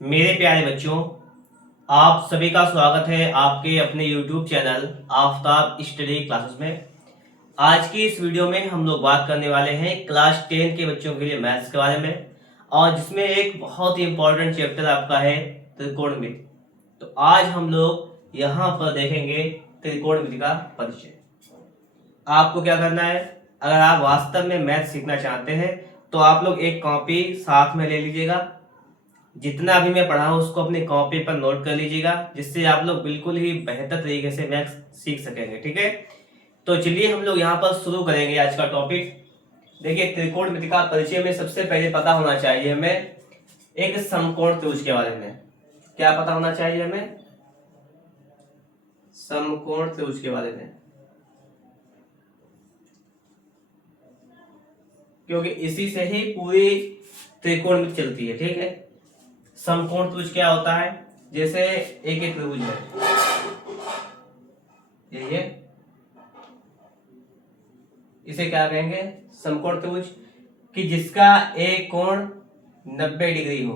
मेरे प्यारे बच्चों, आप सभी का स्वागत है आपके अपने YouTube channel Aftab study classes में। आज की इस वीडियो में हम लोग बात करने वाले हैं क्लास 10 के बच्चों के लिए मैथ्स के बारे में, और जिसमें एक बहुत ही इंपॉर्टेंट चैप्टर आपका है त्रिकोणमिति। तो आज हम लोग यहाँ पर देखेंगे त्रिकोणमिति का परिचय। आपको क्या करना है, अगर आप वास्तव में मैथ सीखना चाहते हैं तो आप लोग एक कॉपी साथ में ले लीजिएगा। जितना भी मैं पढ़ा हूं उसको अपनी कॉपी पर नोट कर लीजिएगा, जिससे आप लोग बिल्कुल ही बेहतर तरीके से मैथ्स सीख सकेंगे। ठीक है, तो चलिए हम लोग यहाँ पर शुरू करेंगे आज का टॉपिक। देखिए, त्रिकोणमिति का परिचय में सबसे पहले पता होना चाहिए हमें एक समकोण त्रिभुज के बारे में। क्या पता होना चाहिए हमें? समकोण त्रिभुज के बारे में, क्योंकि इसी से ही पूरी त्रिकोणमिति चलती है। ठीक है, समकोण त्रिभुज क्या होता है? जैसे एक त्रिभुज है, ये इसे क्या कहेंगे? समकोण त्रिभुज, कि जिसका एक कोण 90 डिग्री हो।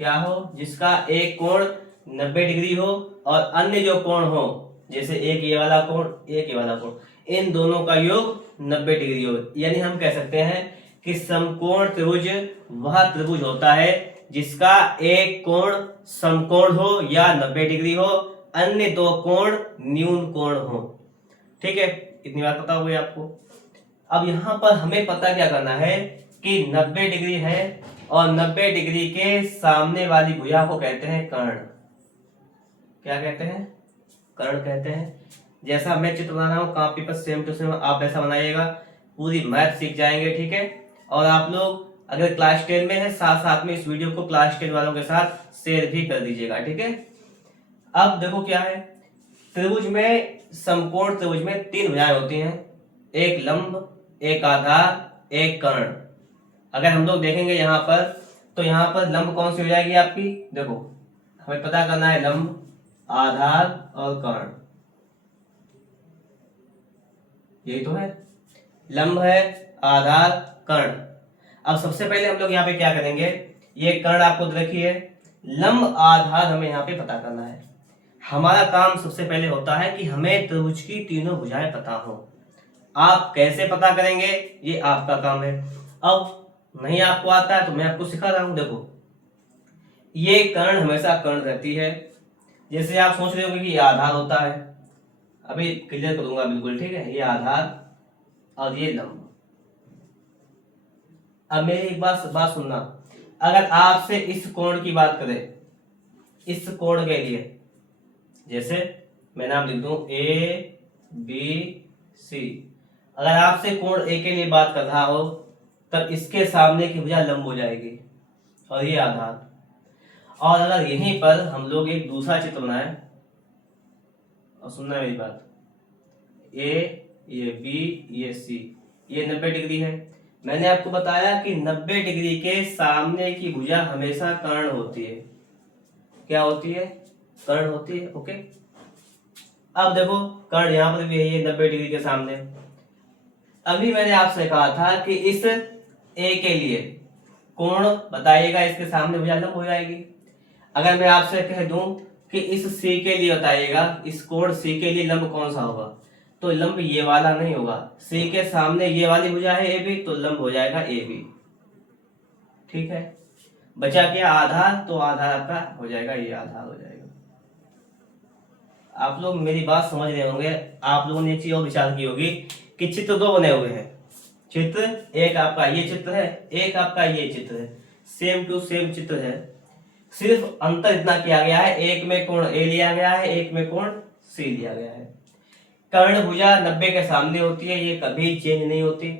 क्या हो? जिसका एक कोण 90 डिग्री हो और अन्य जो कोण हो, जैसे एक ये वाला कोण, एक ये वाला कोण, इन दोनों का योग 90 डिग्री हो। यानी हम कह सकते हैं कि समकोण त्रिभुज वह त्रिभुज होता है जिसका एक कोण समकोण हो या 90 डिग्री हो, अन्य दो कोण न्यून कोण हो। ठीक है, इतनी बात पता हुई आपको। अब यहाँ पर हमें पता क्या करना है कि 90 डिग्री है और 90 डिग्री के सामने वाली भुजा को कहते हैं कर्ण। क्या कहते हैं? कर्ण कहते हैं। जैसा मैं चित्र बना रहा हूँ कॉपी पर, सेम टू सेम आप ऐसा बनाइएगा, पूरी मैथ सीख जाएंगे। ठीक है, और आप लोग अगर क्लास 10 में है, साथ साथ में इस वीडियो को क्लास 10 वालों के साथ शेयर भी कर दीजिएगा। ठीक है, अब देखो क्या है, त्रिभुज में, समकोण त्रिभुज में तीन भुजाएं होती हैं, एक लंब, एक आधार, एक कर्ण। अगर हम लोग देखेंगे यहाँ पर, तो यहाँ पर लंब कौन सी हो जाएगी आपकी? देखो, हमें पता करना है लंब, आधार और कर्ण। यही तो है, लंब है, आधार, कर्ण। अब सबसे पहले हम लोग यहाँ पे क्या करेंगे, ये कर्ण आपको रखिए, लंब आधार हमें यहाँ पे पता करना है। हमारा काम सबसे पहले होता है कि हमें त्रिभुज की तीनों भुजाएं पता हो। आप कैसे पता करेंगे, ये आपका काम है। अब नहीं आपको आता है तो मैं आपको सिखा रहा हूं। देखो, ये कर्ण हमेशा कर्ण रहती है। जैसे आप सोच रहे होंगे कि ये आधार होता है, अभी क्लियर करूंगा बिल्कुल। ठीक है, ये आधार और ये लंब। अब मेरी एक बात सुनना, अगर आपसे इस कोण की बात करें, इस कोण के लिए, जैसे मैं नाम लिख दूं ए बी सी, अगर आपसे कोण ए के लिए बात कर रहा हो तब इसके सामने की भुजा लंब हो जाएगी और ये आधार। और अगर यहीं पर हम लोग एक दूसरा चित्र बनाए, और सुनना मेरी बात, ए, ये बी, ये सी, ये 90 डिग्री है। मैंने आपको बताया कि 90 डिग्री के सामने की भुजा हमेशा कर्ण होती है। क्या होती है? कर्ण होती है। ओके, अब देखो, कर्ण यहां पर भी है, ये 90 डिग्री के सामने। अभी मैंने आपसे कहा था कि इस ए के लिए कोण बताइएगा, इसके सामने भुजा लंब हो जाएगी। अगर मैं आपसे कह दूं कि इस सी के लिए बताइएगा, इस कोण सी के लिए लंब कौन सा होगा, तो लंब ये वाला नहीं होगा। सी के सामने ये वाली भुजा है ए बी, तो लंब हो जाएगा ए बी। ठीक है, बचा क्या? आधार, तो आधार आपका हो जाएगा, ये आधार हो जाएगा। आप लोग मेरी बात समझ रहे होंगे। आप लोगों ने एक चीज और विचार की होगी कि चित्र दो बने हुए हैं। चित्र एक आपका ये चित्र है, एक आपका ये चित्र है, सेम टू सेम चित्र है। सिर्फ अंतर इतना किया गया है, एक में कोण ए लिया गया है, एक में कोण सी लिया गया है। कर्ण भुजा 90 के सामने होती है, ये कभी चेंज नहीं होती।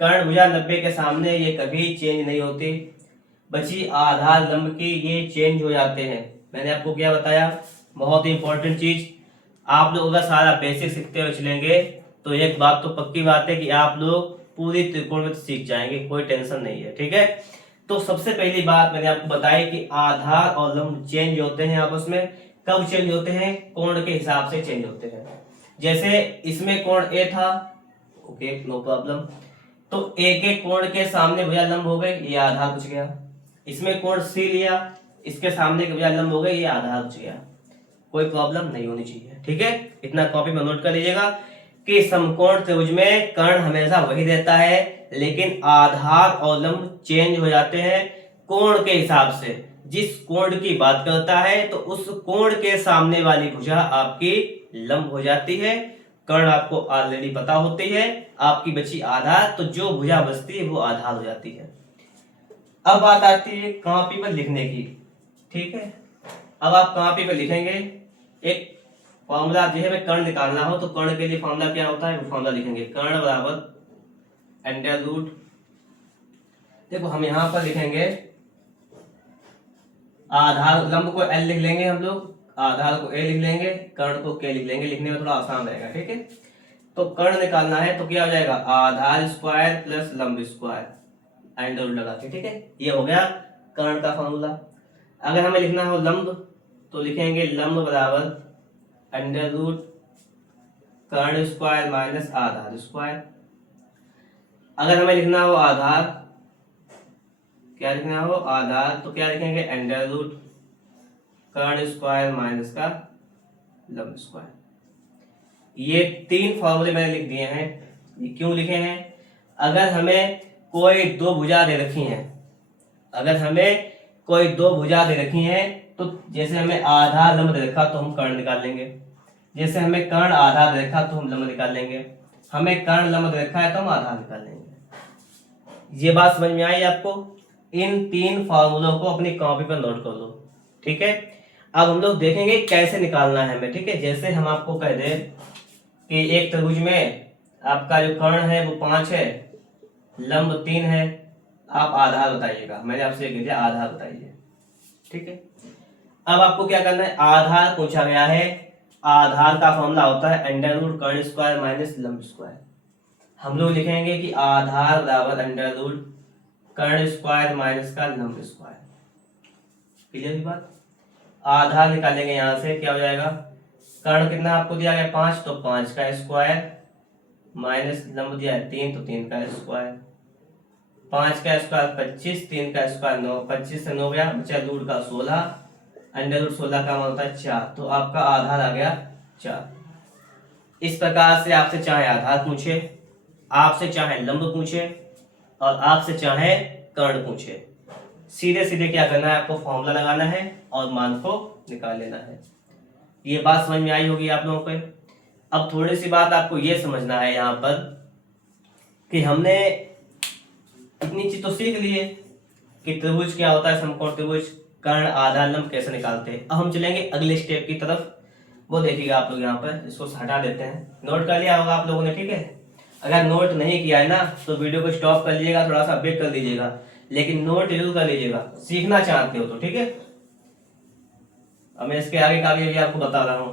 कर्ण भुजा 90 के सामने, ये कभी चेंज नहीं होती। बची आधार लंब की, ये चेंज हो जाते हैं। मैंने आपको क्या बताया, बहुत ही इंपॉर्टेंट चीज। आप लोग अगर सारा बेसिक सीखते हुए चलेंगे तो एक बात तो पक्की बात है कि आप लोग पूरी त्रिकोणमिति सीख जाएंगे, कोई टेंशन नहीं है। ठीक है, तो सबसे पहली बात मैंने आपको बताई कि आधार और लंब चेंज होते हैं आपस में। कब चेंज होते हैं? कोण के हिसाब से चेंज होते हैं। जैसे इसमें कोण ए था, ओके नो प्रॉब्लम, तो ए के कोण के सामने भुजा लंब हो गई, ये आधार बच गया। इसमें कोण सी लिया, इसके सामने की भुजा लंब हो गई, ये आधार बच गया, कोई प्रॉब्लम नहीं होनी चाहिए। ठीक है, इतना कॉपी में नोट कर लीजिएगा कि समकोण त्रिभुज में कर्ण हमेशा वही रहता है, लेकिन आधार और लंब चेंज हो जाते हैं कोण के हिसाब से। जिस कोण की बात करता है तो उस कोण के सामने वाली भुजा आपकी लंब हो जाती है। कर्ण आपको ऑलरेडी पता होती है, आपकी बची आधार, तो जो भुजा बचती है वो आधार हो जाती है। अब बात आती है कॉपी पर लिखने की। ठीक है, अब आप कॉपी पर लिखेंगे एक फॉर्मूला, जो है कर्ण निकालना हो तो कर्ण के लिए फॉर्मूला क्या होता है, वो फॉर्मूला लिखेंगे, कर्ण बराबर अंडर रूट, देखो हम यहां पर लिखेंगे आधार, लंब को एल लिख लेंगे हम लोग, आधार को ए लिख लेंगे, कर्ण को के लिख लेंगे, लिखने में थोड़ा आसान रहेगा। ठीक है, तो कर्ण निकालना है तो क्या हो जाएगा, आधार स्क्वायर प्लस लंब स्क्वायर अंडर रूट लगा के। ठीक है, ये हो गया कर्ण का फॉर्मूला। अगर हमें लिखना हो लंब तो लिखेंगे लंब बराबर अंडर रूट कर्ण स्क्वायर माइनस आधार स्क्वायर। अगर हमें लिखना हो आधार, क्या लिखना हो आधार, तो क्या लिखेंगे अंडर रूट कर्ण स्क्वायर माइनस का लंब स्क्वायर। ये तीन फॉर्मूले मैंने लिख दिए हैं। ये क्यों लिखे हैं, अगर हमें कोई दो भुजा दे रखी हैं, अगर हमें कोई दो भुजा दे रखी हैं, तो जैसे हमें आधार लंब दे रखा तो हम कर्ण निकाल लेंगे, जैसे हमें कर्ण आधार दे रखा तो हम लंब निकाल लेंगे, हमें कर्ण लंब दे रखा है तो हम आधार निकाल लेंगे। ये बात समझ में आई आपको? इन तीन फॉर्मूलों को अपनी कॉपी पर नोट कर लो। ठीक है, अब हम लोग देखेंगे कैसे निकालना है हमें। ठीक है, जैसे हम आपको कह दें कि एक त्रिभुज में आपका जो कर्ण है वो 5 है, लंब 3 है, आप आधार बताइएगा, मैंने आपसे कह दिया आधार बताइए। ठीक है, अब आपको क्या करना है, आधार पूछा गया है, आधार का फॉर्मूला होता है अंडर रूट कर्ण स्क्वायर माइनस लंब स्क्वायर। हम लोग लिखेंगे कि आधार बराबर अंडर रूट कर्ण स्क्वायर माइनस का लंब स्क्वायर। क्लियर बात? आधार निकालेंगे यहां से, क्या हो जाएगा, कर्ण कितना आपको दिया गया 5, तो 5 का स्क्वायर माइनस लंब दिया है 3, तो 3 का स्क्वायर, 5 का स्क्वायर 25, 3 का स्क्वायर 9, 25 से 9 गया, बचा रूट का 16, अंडर रूट 16 का मान होता है 4, तो आपका आधार आ गया 4। इस प्रकार से आपसे चाहे आधार पूछे, आपसे चाहे लंब पूछे, और आपसे चाहे कर्ण पूछे, सीधे सीधे क्या करना है, आपको फॉर्मूला लगाना है और मान को निकाल लेना है। ये बात समझ में आई होगी आप लोगों को। अब थोड़ी सी बात आपको ये समझना है यहाँ पर कि हमने इतनी चीज तो सीख ली है कि त्रिभुज क्या होता है, समकोण त्रिभुज, कर्ण आधार लंब कैसे निकालते हैं। अब हम चलेंगे अगले स्टेप की तरफ, वो देखिएगा आप लोग यहाँ पर, इसको हटा देते हैं। नोट कर लिया होगा आप लोगों ने? ठीक है, अगर नोट नहीं किया है ना तो वीडियो को स्टॉप कर लीजिएगा, थोड़ा सा ब्रेक कर लीजिएगा, लेकिन नोट जरूर कर लीजिएगा, सीखना चाहते हो तो। ठीक है, अब मैं इसके आगे का भी आपको बता रहा हूं।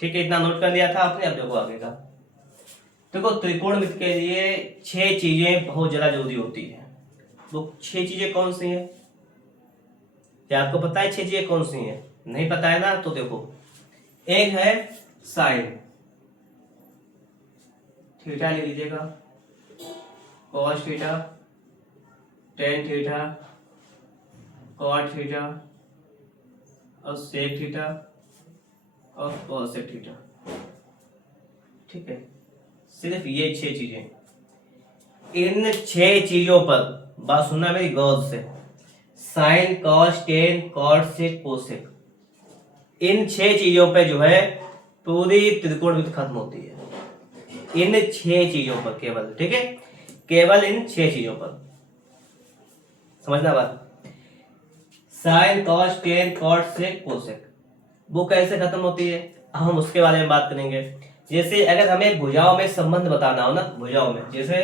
ठीक है, इतना नोट कर लिया था आपने, अब देखो आगे का। देखो त्रिकोणमिति के लिए 6 चीजें बहुत ज्यादा जरूरी होती है। वो 6 चीजें कौन सी हैं, क्या आपको पता है 6 चीजें कौन सी हैं? नहीं पता है ना, तो देखो, एक है साइन, थीटा ले लीजिएगा, cos theta, tan theta, cot theta, और सेक थीटा, और कॉसेक थीटा। ठीक है, सिर्फ ये 6 चीजें। इन 6 चीजों पर बात सुनना मेरी गौर से, sine cos tan cot sec cosec, इन 6 चीजों पे जो है पूरी त्रिकोणमिति खत्म होती है, इन 6 चीजों पर केवल। ठीक है, केवल इन 6 चीजों पर समझना बात। Sine cos tan cot sec cosec वो कैसे खत्म होती है, हम उसके बारे में बात करेंगे। जैसे अगर हमें भुजाओं में संबंध बताना हो ना, भुजाओं में जैसे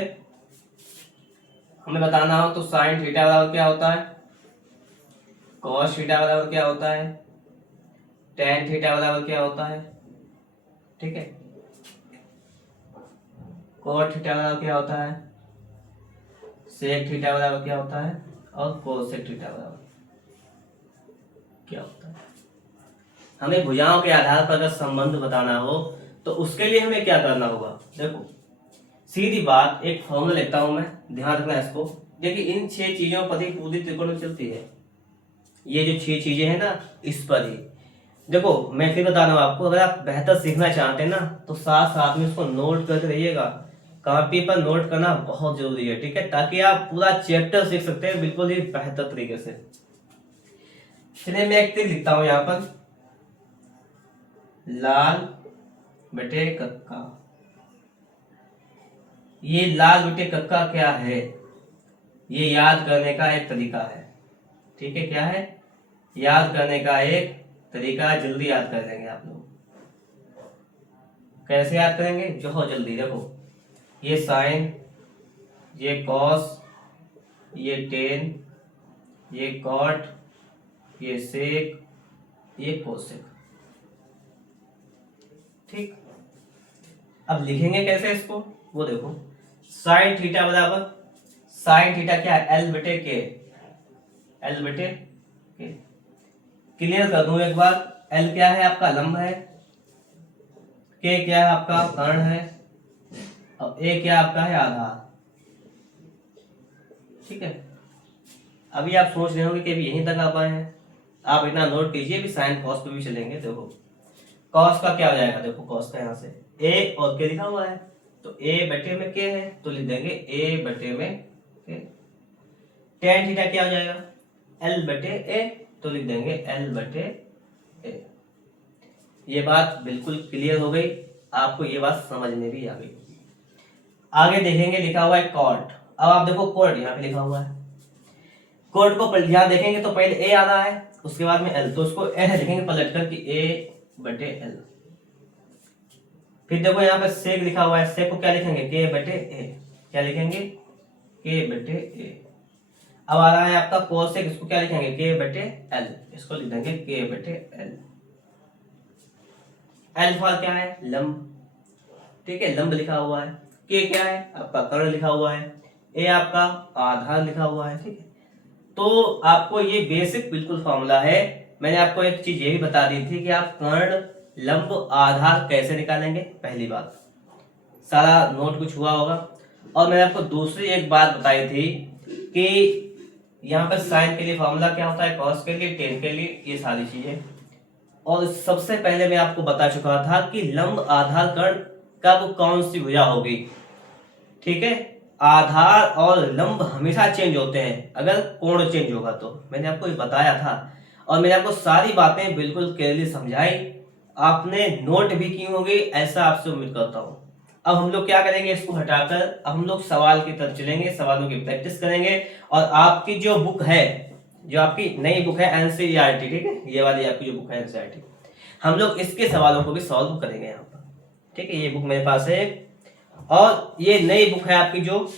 हमें बताना हो तो साइन थीटा बराबर क्या होता है, कॉस थीटा बराबर क्या होता है, टेन थीटा बराबर क्या होता है। ठीक है, कॉट थीटा बराबर क्या होता है, सेक थीटा बराबर क्या होता है, और कोसेक थीटा बराबर क्या होता है। हमें भुजाओं के आधार पर अगर संबंध बताना हो तो उसके लिए हमें क्या करना होगा, देखो सीधी बात, एक फॉर्मूला लिखता हूं मैं, ध्यान रखना इसको। देखिए इन 6 चीजों पर ही पूरी त्रिकोण में चलती है, ये जो 6 चीजें हैं ना इस पर ही। देखो मैं फिर बता रहा हूँ आपको, अगर आप बेहतर सीखना चाहते हैं ना तो साथ साथ में इसको नोट करते रहिएगा, कॉपी पर नोट करना बहुत जरूरी है, ठीक है, ताकि आप पूरा चैप्टर सीख सकते हैं बिल्कुल ही बेहतर तरीके से। चलिए मैं एक तीर लिखता हूं यहाँ पर, लाल बटे कक्का। ये लाल बटे कक्का क्या है, ये याद करने का एक तरीका है, ठीक है, क्या है, याद करने का एक तरीका, जल्दी याद कर लेंगे आप लोग। कैसे याद करेंगे, बहुत जल्दी। देखो ये साइन, ये कॉस, ये टेन, ये कॉट, ये सेक, ये कोसेक, ठीक। अब लिखेंगे कैसे इसको, वो देखो, साइन थीटा बराबर, साइन थीटा क्या है, एल बटे के, एल बटे के। क्लियर कर दूं एक बार, एल क्या है आपका लंब है, के क्या है आपका कर्ण है, और ए क्या आपका है आधार, ठीक है। अभी आप सोच रहे होंगे कि अभी यहीं तक आ पाए हैं, आप इतना नोट कीजिए, अभी साइन कॉस पे भी चलेंगे। देखो कॉस का क्या हो जाएगा, देखो कॉस का यहाँ से ए और के लिखा हुआ है, तो ए बटे में के है तो लिख देंगे ए बटे में के। टेन थीटा क्या हो जाएगा, एल बटे ए, तो लिख देंगे एल बटे ए। ये बात बिल्कुल क्लियर हो गई आपको, ये बात समझ में भी आ गई। आगे देखेंगे लिखा हुआ है कॉट। अब आप देखो कॉट यहाँ पे लिखा हुआ है, कॉट को यहाँ देखेंगे तो पहले ए आना है, उसके बाद में एल, तो उसको ए लिखेंगे पलट कर कि ए बटे एल। फिर देखो यहाँ पे सेक लिखा हुआ है, सेक को क्या लिखेंगे, के बटे ए, क्या लिखेंगे, के बटे ए। अब आ रहा है आपका कोसेक, इसको क्या लिखेंगे, के बटे एल, इसको लिख देंगे के बटे एल। एल फॉर क्या है, लंब, ठीक है, लंब लिखा हुआ है। के क्या है आपका कर्ण लिखा हुआ है, ए आपका आधार लिखा हुआ है, ठीक है। तो आपको ये बेसिक बिल्कुल फॉर्मूला है। मैंने आपको एक चीज ये भी बता दी थी कि आप कर्ण लंब आधार कैसे निकालेंगे, पहली बात, सारा नोट कुछ हुआ होगा। और मैंने आपको दूसरी एक बात बताई थी कि यहाँ पर साइन के लिए फॉर्मूला क्या होता है, कॉस के लिए, टेन के लिए, ये सारी चीजें। और सबसे पहले मैं आपको बता चुका था कि लंब आधार कर्ण कब कौन सी भुजा होगी, ठीक है। आधार और लंब हमेशा चेंज होते हैं अगर कोण चेंज होगा, तो मैंने आपको ये बताया था और मैंने आपको सारी बातें बिल्कुल क्लियरली समझाई, आपने नोट भी की होगी, ऐसा आपसे उम्मीद करता हूं। अब हम लोग क्या करेंगे, इसको हटाकर अब हम लोग सवाल की तरफ चलेंगे, सवालों की प्रैक्टिस करेंगे। और आपकी जो बुक है, जो आपकी नई बुक है एनसीईआरटी, ठीक है, ये वाली आपकी जो बुक है एनसीईआरटी, हम लोग इसके सवालों को भी सॉल्व करेंगे यहाँ पर, ठीक है। ये बुक मेरे पास है और ये नई बुक है आपकी, जो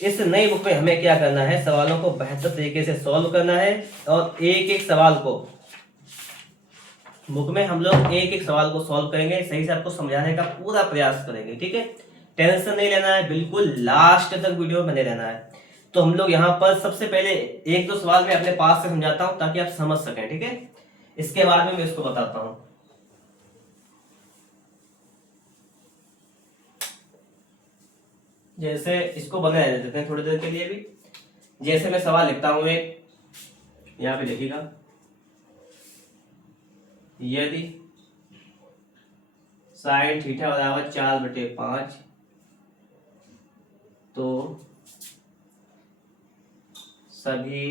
इस नई बुक में हमें क्या करना है, सवालों को बेहतर तरीके से सॉल्व करना है। और एक एक सवाल को बुक में हम लोग एक एक सवाल को सॉल्व करेंगे, सही से आपको समझाने का पूरा प्रयास करेंगे, ठीक है। टेंशन नहीं लेना है, बिल्कुल लास्ट तक वीडियो बने रहना है। तो हम लोग यहाँ पर सबसे पहले एक दो सवाल मैं अपने पास से समझाता हूँ ताकि आप समझ सकें, ठीक है। इसके बाद में मैं इसको बताता हूँ। जैसे इसको बने रहने देते हैं थोड़ी देर के लिए भी। जैसे मैं सवाल लिखता हूँ एक, यहाँ पे देखिएगा, यदि साइन थीटा बराबर 4/5 तो सभी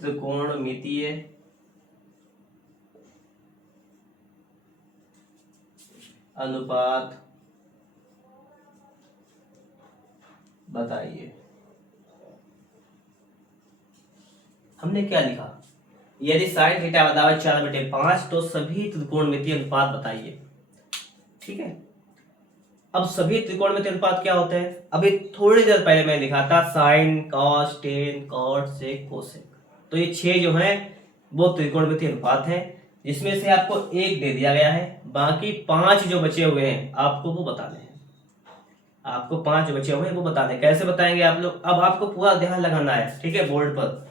त्रिकोणमितीय अनुपात बताइए। हमने क्या लिखा, यदि साइन थीटा बराबर 4/5 तो सभी त्रिकोणमितीय अनुपात बताइए, ठीक है। अब सभी त्रिकोणमितीय अनुपात क्या होते हैं, अभी थोड़ी देर पहले मैं लिखा था sine cos tan cot sec cosec, तो ये 6 जो हैं वो त्रिकोणमितीय अनुपात हैं, जिसमें से आपको एक दे दिया गया है, बाकी 5 जो बचे हुए हैं आपको वो बताने हैं। आपको 5 जो बचे हुए हैं वो बताने, कैसे बताएंगे आप लोग, अब आपको पूरा ध्यान लगाना है, ठीक है। बोर्ड पर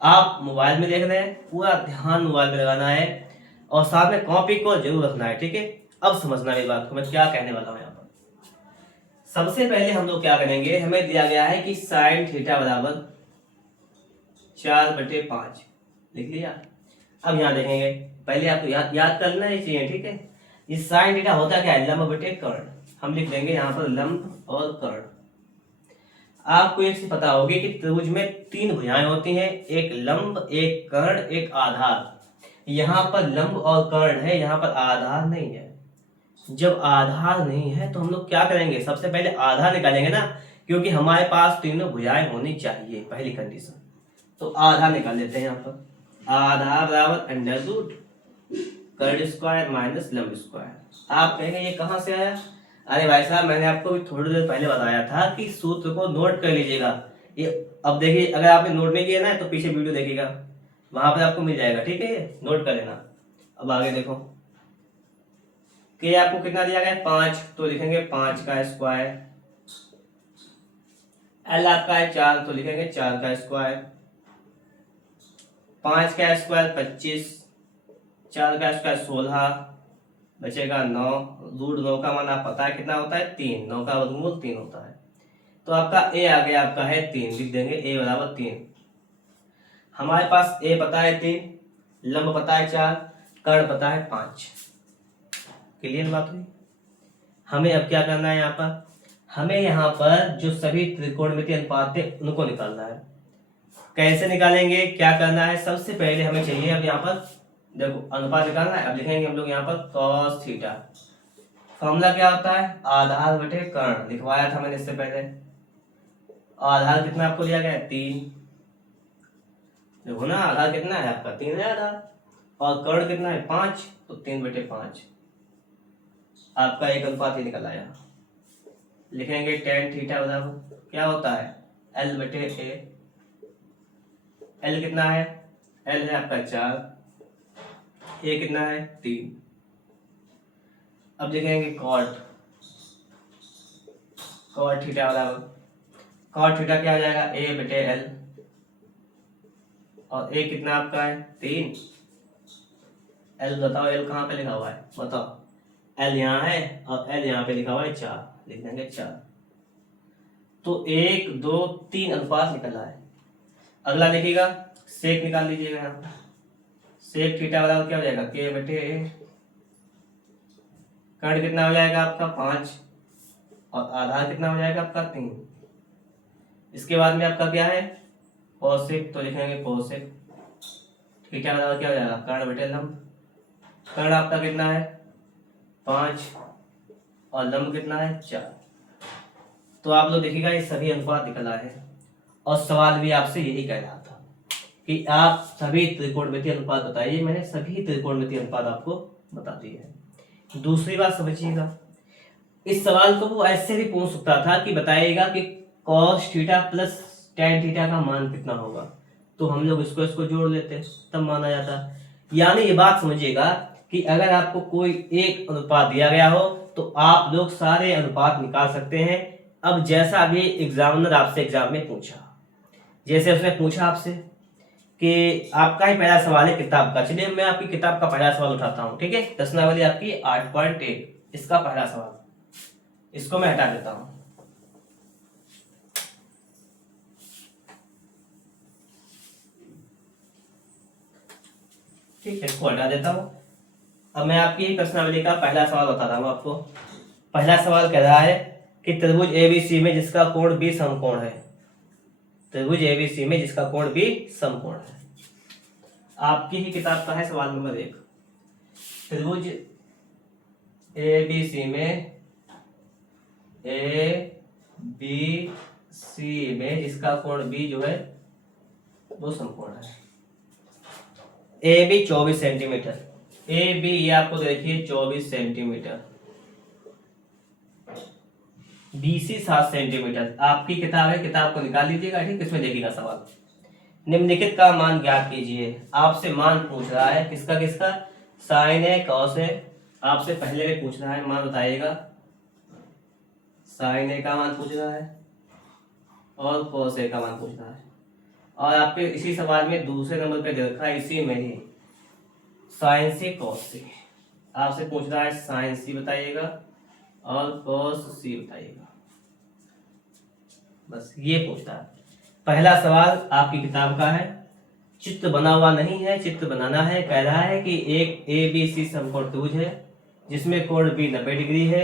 आप मोबाइल में देख रहे हैं, पूरा ध्यान मोबाइल में लगाना है और साथ में कॉपी को जरूर रखना है, ठीक है। अब समझना मेरी बात को, मैं क्या कहने वाला हूँ यहाँ पर। सबसे पहले हम लोग क्या करेंगे, हमें दिया गया है कि साइन थीटा बराबर 4/5, लिख लिया। अब यहाँ देखेंगे, पहले आपको याद करना ही चाहिए, ठीक है। इस साइन थीटा होता क्या है, लंब बटे कर्ण। हम लिख देंगे यहाँ पर लंब और कर्ण। आपको एक चीज पता होगी कि त्रिभुज में 3 भुजाएं होती हैं, एक लंब, एक कर्ण, एक आधार। यहाँ पर लंब और कर्ण है, यहाँ पर आधार नहीं है। जब आधार नहीं है तो हम लोग क्या करेंगे, सबसे पहले आधार निकालेंगे ना, क्योंकि हमारे पास तीनों भुजाएं होनी चाहिए, पहली कंडीशन। तो आधार निकाल लेते हैं यहाँ पर। आधार बराबर अंडर रूट कर्ण स्क्वायर माइनस लंब स्क्वायर। आप कहेंगे ये कहाँ से आया? अरे भाई साहब, मैंने आपको भी थोड़ी देर पहले बताया था कि सूत्र को नोट कर लीजिएगा। ये अब देखिए, अगर आपने नोट नहीं किया ना तो पीछे वीडियो देखिएगा, वहां पर आपको मिल जाएगा, ठीक है। ये नोट कर लेना। अब आगे देखो कि आपको कितना दिया गया है, 5, तो लिखेंगे 5 का स्क्वायर। एल आपका है 4, तो लिखेंगे 4 का स्क्वायर। 5 का स्क्वायर 25, 4 का स्क्वायर 16, बचेगा 9। रूट 9 का मान आप पता है कितना होता है, 3। 9 का वर्गमूल 3 होता है। तो आपका ए आ गया, आपका है 3, लिख देंगे ए बराबर 3। हमारे पास ए पता है 3, लंब पता है 4, कर्ण पता है 5। क्लियर बात हुई। हमें अब क्या करना है, यहाँ पर हमें यहाँ पर जो सभी त्रिकोणमितीय अनुपात थे उनको निकालना है। कैसे निकालेंगे, क्या करना है, सबसे पहले हमें चाहिए, अब यहाँ पर देखो अनुपात निकालना है। अब लिखेंगे हम लोग यहाँ पर cos थीटा। फॉर्मूला क्या होता है, आधार बटे कर्ण, लिखवाया था मैंने इससे पहले। आधार कितना आपको दिया गया है, 3। देखो ना, आधार कितना है आपका, 3 है आधार, और कर्ण कितना है, 5, तो 3/5। आपका एक अनुपात ही निकल आया। लिखेंगे tan थीटा बराबर क्या होता है, L बटे A। L कितना है, L है आपका 4, A कितना है 3। अब देखेंगे cot थीटा बराबर, cot थीटा क्या हो जाएगा, A बटे L, और A कितना आपका है 3। L बताओ, L कहाँ पे लिखा हुआ है बताओ, L यहाँ है और L यहाँ पे लिखा हुआ है 4, लिख देंगे 4। तो 1 2 3 अनुपात निकला है। अगला देखिएगा, सेक निकाल लीजिएगा यहाँ। सेक थीटा बराबर क्या हो जाएगा, K बटे A। कर्ण कितना हो जाएगा आपका 5, और आधार कितना हो जाएगा आपका 3। इसके बाद में आपका क्या है, कोसेक, तो लिखेंगे कोसेक थीटा बराबर क्या हो जाएगा, कर्ण बटे लंब। कर्ण आपका कितना है 5, और लंब कितना है 4। तो आप लोग देखिएगा ये सभी अनुपात निकला है, और सवाल भी आपसे यही कह रहा था कि आप सभी त्रिकोणमितीय अनुपात बताइए। मैंने सभी त्रिकोणमितीय अनुपात आपको बता दिए हैं। दूसरी बात समझिएगा, इस सवाल को वो ऐसे भी पूछ सकता था कि बताइएगा कि cos theta plus tan theta का मान कितना होगा, तो हम लोग इसको जोड़ लेते तब माना जाता। यानी ये बात समझिएगा कि अगर आपको कोई एक अनुपात दिया गया हो तो आप लोग सारे अनुपात निकाल सकते हैं। अब जैसा अभी एग्जामिनर आपसे एग्जाम में पूछा, जैसे उसने पूछा आपसे कि आपका ही पहला सवाल है किताब का, चलिए मैं आपकी किताब का पहला सवाल उठाता हूँ, ठीक है। प्रश्नावली आपकी 8.1, इसका पहला सवाल, इसको मैं हटा देता हूं। ठीक है, इसको हटा देता हूं। अब मैं आपकी प्रश्नावली का पहला सवाल बताता हूं आपको। पहला सवाल कह रहा है कि त्रिभुज एबीसी में जिसका कोण बी समकोण है, त्रिभुज एबीसी में जिसका कोण बी समकोण है। आपकी ही किताब का है सवाल नंबर 1। त्रिभुज एबीसी में ए बी सी में जिसका कोण बी जो है वो समकोण है। A B 24 centimetre, A B ये आपको देखिए 24 सेंटीमीटर, बी सी 7 सेंटीमीटर। आपकी किताब है, किताब को निकाल लीजिएगा, ठीक। इसमें देखिएगा सवाल, निम्नलिखित का मान ज्ञात कीजिए। आपसे मान पूछ रहा है, किसका किसका, साइन है कॉस है। आपसे पहले भी पूछ रहा है, मान बताइएगा। साइन ए का मान पूछ रहा है और कॉस ए का मान पूछ रहा है, और आपके इसी सवाल में दूसरे नंबर पे दे रखा है, इसी में ही साइन सी कॉस सी। आपसे पूछ रहा है साइन सी बताइएगा और कॉस सी बताइएगा, बस ये पूछता है। पहला सवाल आपकी किताब का है, चित्र बना हुआ नहीं है, चित्र बनाना है। कह रहा है कि एक ए बी सी समकोण त्रिभुज है जिसमें कोण बी 90 डिग्री है,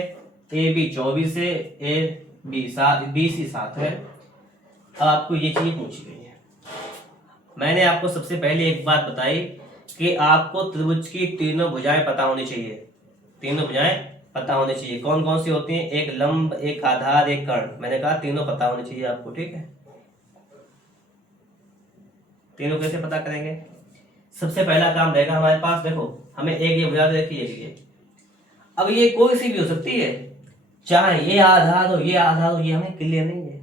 ए बी 24 है, ए बी 7, बी सी 7 है। आपको ये चीज पूछी गई है। मैंने आपको सबसे पहले एक बात बताई कि आपको त्रिभुज की तीनों भुजाएं पता होनी चाहिए। तीनों भुजाएं पता होनी चाहिए। कौन कौन सी होती हैं? एक लंब, एक आधार, एक कर्ण। मैंने कहा तीनों पता होनी चाहिए आपको, ठीक है। तीनों कैसे पता करेंगे? सबसे पहला काम रहेगा हमारे पास, देखो हमें एक ये भुजा देखी है। अब ये कोई सी भी हो सकती है, चाहे ये आधार हो, ये आधार हो, ये हमें क्लियर नहीं है।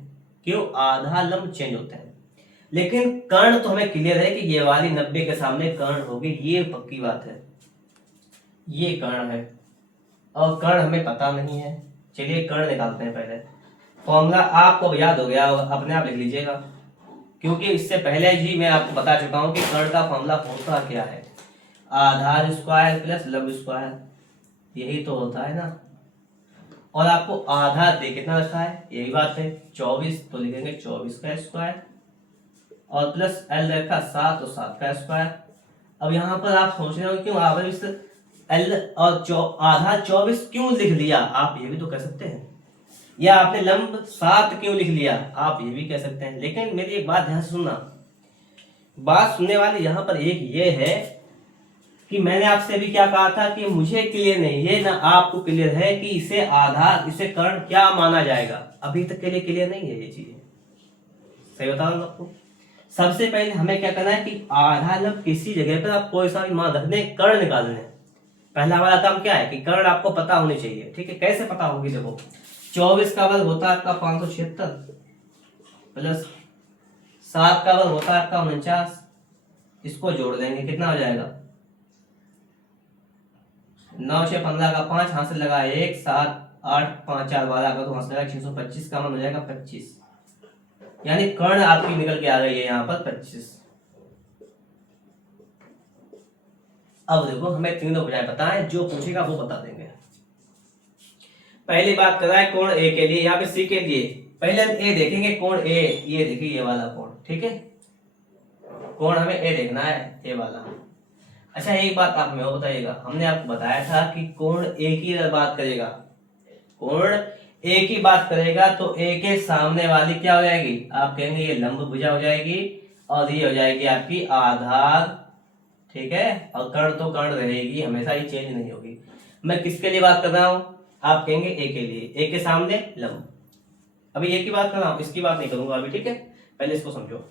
क्यों? आधार लंब चेंज होते हैं, लेकिन कर्ण तो हमें क्लियर है कि ये वाली 90 के सामने कर्ण होगी, ये पक्की बात है। ये कर्ण है और कर्ण हमें पता नहीं है। चलिए कर्ण निकालते हैं। पहले फॉर्मूला आपको याद हो गया, अपने आप लिख लीजिएगा, क्योंकि इससे पहले जी मैं आपको बता चुका हूं कि कर्ण का फॉर्मूला होता क्या है। आधार स्क्वायर प्लस लंब स्क्वायर, यही तो होता है ना। और आपको आधार दे कितना रखा है, यही बात है 24, तो लिखेंगे 24 का स्क्वायर और प्लस एल रखा 7, तो 7 का स्क्वायर। अब यहाँ पर आप सोच रहे हो क्यों आप इस एल और आधार 24 क्यों लिख लिया, आप ये भी तो कह सकते हैं। या आपने लंब 7 क्यों लिख लिया, आप ये भी कह सकते हैं। लेकिन मेरी एक बात ध्यान से सुनना, बात सुनने वाली यहाँ पर एक ये है कि मैंने आपसे अभी क्या कहा था कि मुझे क्लियर नहीं है ना आपको क्लियर है कि इसे आधार, इसे कर्ण क्या माना जाएगा। अभी तक के लिए क्लियर नहीं है ये चीज, सही बता रहा हूं आपको। सबसे पहले हमें क्या करना है कि आधार लंब किसी जगह पर आप कोई सा भी मान रखने, कर्ण निकालने। पहला हमारा काम क्या है कि कर्ण आपको पता होनी चाहिए, ठीक है। कैसे पता होगी? देखो 24 का वर्ग होता है आपका 576 प्लस 7 का वर्ग होता है आपका 49, इसको जोड़ देंगे कितना हो जाएगा 9 से 15 का 5, हाथ से लगा 1, 7, 8, 5, 4, 12 का तो हाथ से लगा 625 का मान हो जाएगा 25। यानी कर्ण आपकी निकल के आ गई है यहाँ पर 25। अब देखो हमें तीनों भुजाएं पता है, जो पूछेगा वो बता देंगे। पहली बात कर रहा है कोण ए के लिए, यहाँ पे सी के लिए पहले हम ए देखेंगे। कोण ए, ये देखिए ये वाला कोण, ठीक है। कोण हमें ए देखना है, ए वाला। अच्छा एक बात आप हमें और बताइएगा, हमने आपको बताया था कि कोण ए की अगर बात करेगा, कोण ए की बात करेगा तो ए के सामने वाली क्या हो जाएगी, आप कहेंगे ये लंब भुजा हो जाएगी और ये हो जाएगी आपकी आधार, ठीक है। और कर्ण तो कर्ण रहेगी हमेशा, ही चेंज नहीं होगी। मैं किसके लिए बात कर रहा हूं, आप कहेंगे ए के लिए, ए के सामने लंब। अभी ए की बात कर रहा हूं, इसकी बात नहीं करूंगा अभी, ठीक है। पहले इसको समझो।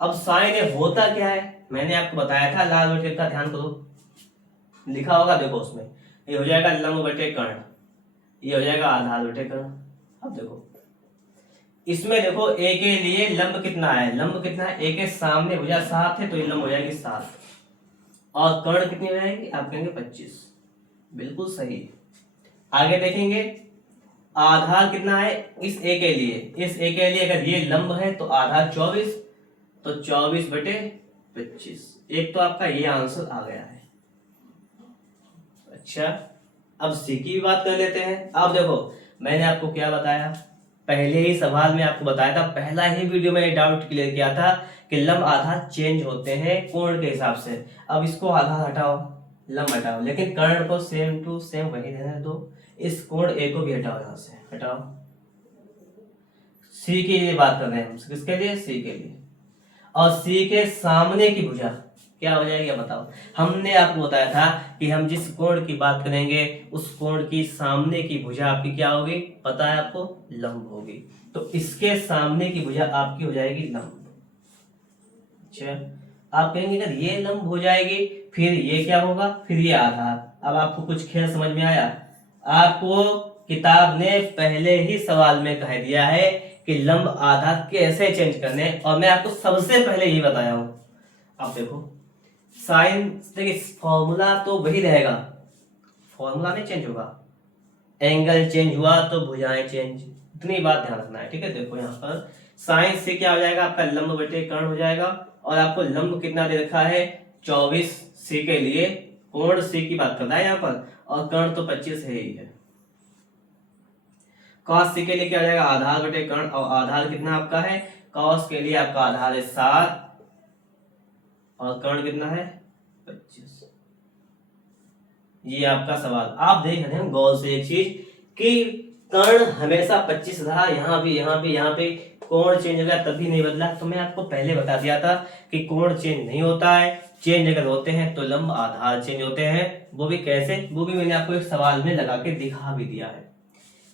अब साइन ए होता क्या है, मैंने आपको बताया था, लाल बटे का ध्यान करो, लिखा होगा देखो उसमें, ये हो जाएगा लंब बटे कर्ण, ये हो जाएगा आधार बटे कर्ण। अब देखो इसमें देखो ए के लिए लंब कितना है, लंब कितना है, ए के सामने भुजा 7 है तो ये लंब हो जाएगी 7 और कर्ण कितनी हो जाएगी, आप कहेंगे 25। बिल्कुल सही। आगे देखेंगे आधार कितना है इस ए के लिए, इस ए के लिए अगर ये लंब है तो आधार 24, तो 24 बटे 25। एक तो आपका ये आंसर आ गया है। अच्छा अब सी की भी बात कर लेते हैं। अब देखो मैंने आपको क्या बताया, पहले ही सवाल में आपको बताया था, पहला ही वीडियो में डाउट क्लियर किया था कि लंब आधार चेंज होते हैं कोण के हिसाब से। अब इसको आधार हटाओ, लंब हटाओ, लेकिन कर्ण को सेम टू सेम वही रहने दो। इस कोण ए को भी हटाओ, यहां से हटाओ। सी के लिए बात कर रहे हैं हम, किसके लिए, सी के लिए। और सी के सामने की भुजा क्या हो जाएगी बताओ। हमने आपको बताया था कि हम जिस कोण की बात करेंगे उस कोण की सामने की भुजा आपकी क्या होगी, पता है आपको, लंब होगी। तो इसके सामने की भुजा आपकी हो जाएगी लंब। अच्छा आप कहेंगे अगर ये लंब हो जाएगी फिर ये क्या होगा, फिर ये आधार। अब आपको कुछ खेल समझ में आया। आपको किताब ने पहले ही सवाल में कह दिया है कि लंब आधार कैसे चेंज करने, और मैं आपको सबसे पहले यही बताया हूं। अब देखो साइन, देखिए फॉर्मूला तो वही रहेगा, फॉर्मूला नहीं चेंज होगा। एंगल चेंज हुआ तो भुजाएं चेंज, इतनी बात ध्यान रखना है, ठीक है। देखो यहाँ पर साइन से क्या हो जाएगा आपका लंब बटे कर्ण हो जाएगा, और आपको लंब कितना दे रखा है 24 सी के लिए, कोण सी की बात कर रहा है यहाँ पर, और कर्ण तो 25 है ही है। कॉस सी के लिए क्या हो जाएगा, आधार बटे कर्ण, और आधार कितना आपका है, कॉस के लिए आपका आधार है 7 और कर्ण कितना है 25। ये आपका सवाल। आप देख रहे हैं गौर से एक चीज कि कर्ण हमेशा 25 रहा, यहाँ पे कोण चेंज हो गया तभी नहीं बदला। तो मैं आपको पहले बता दिया था कि कोण चेंज नहीं होता है, चेंज अगर होते हैं तो लंब आधार चेंज होते हैं। वो भी कैसे, वो भी मैंने आपको एक सवाल में लगा के दिखा भी दिया है।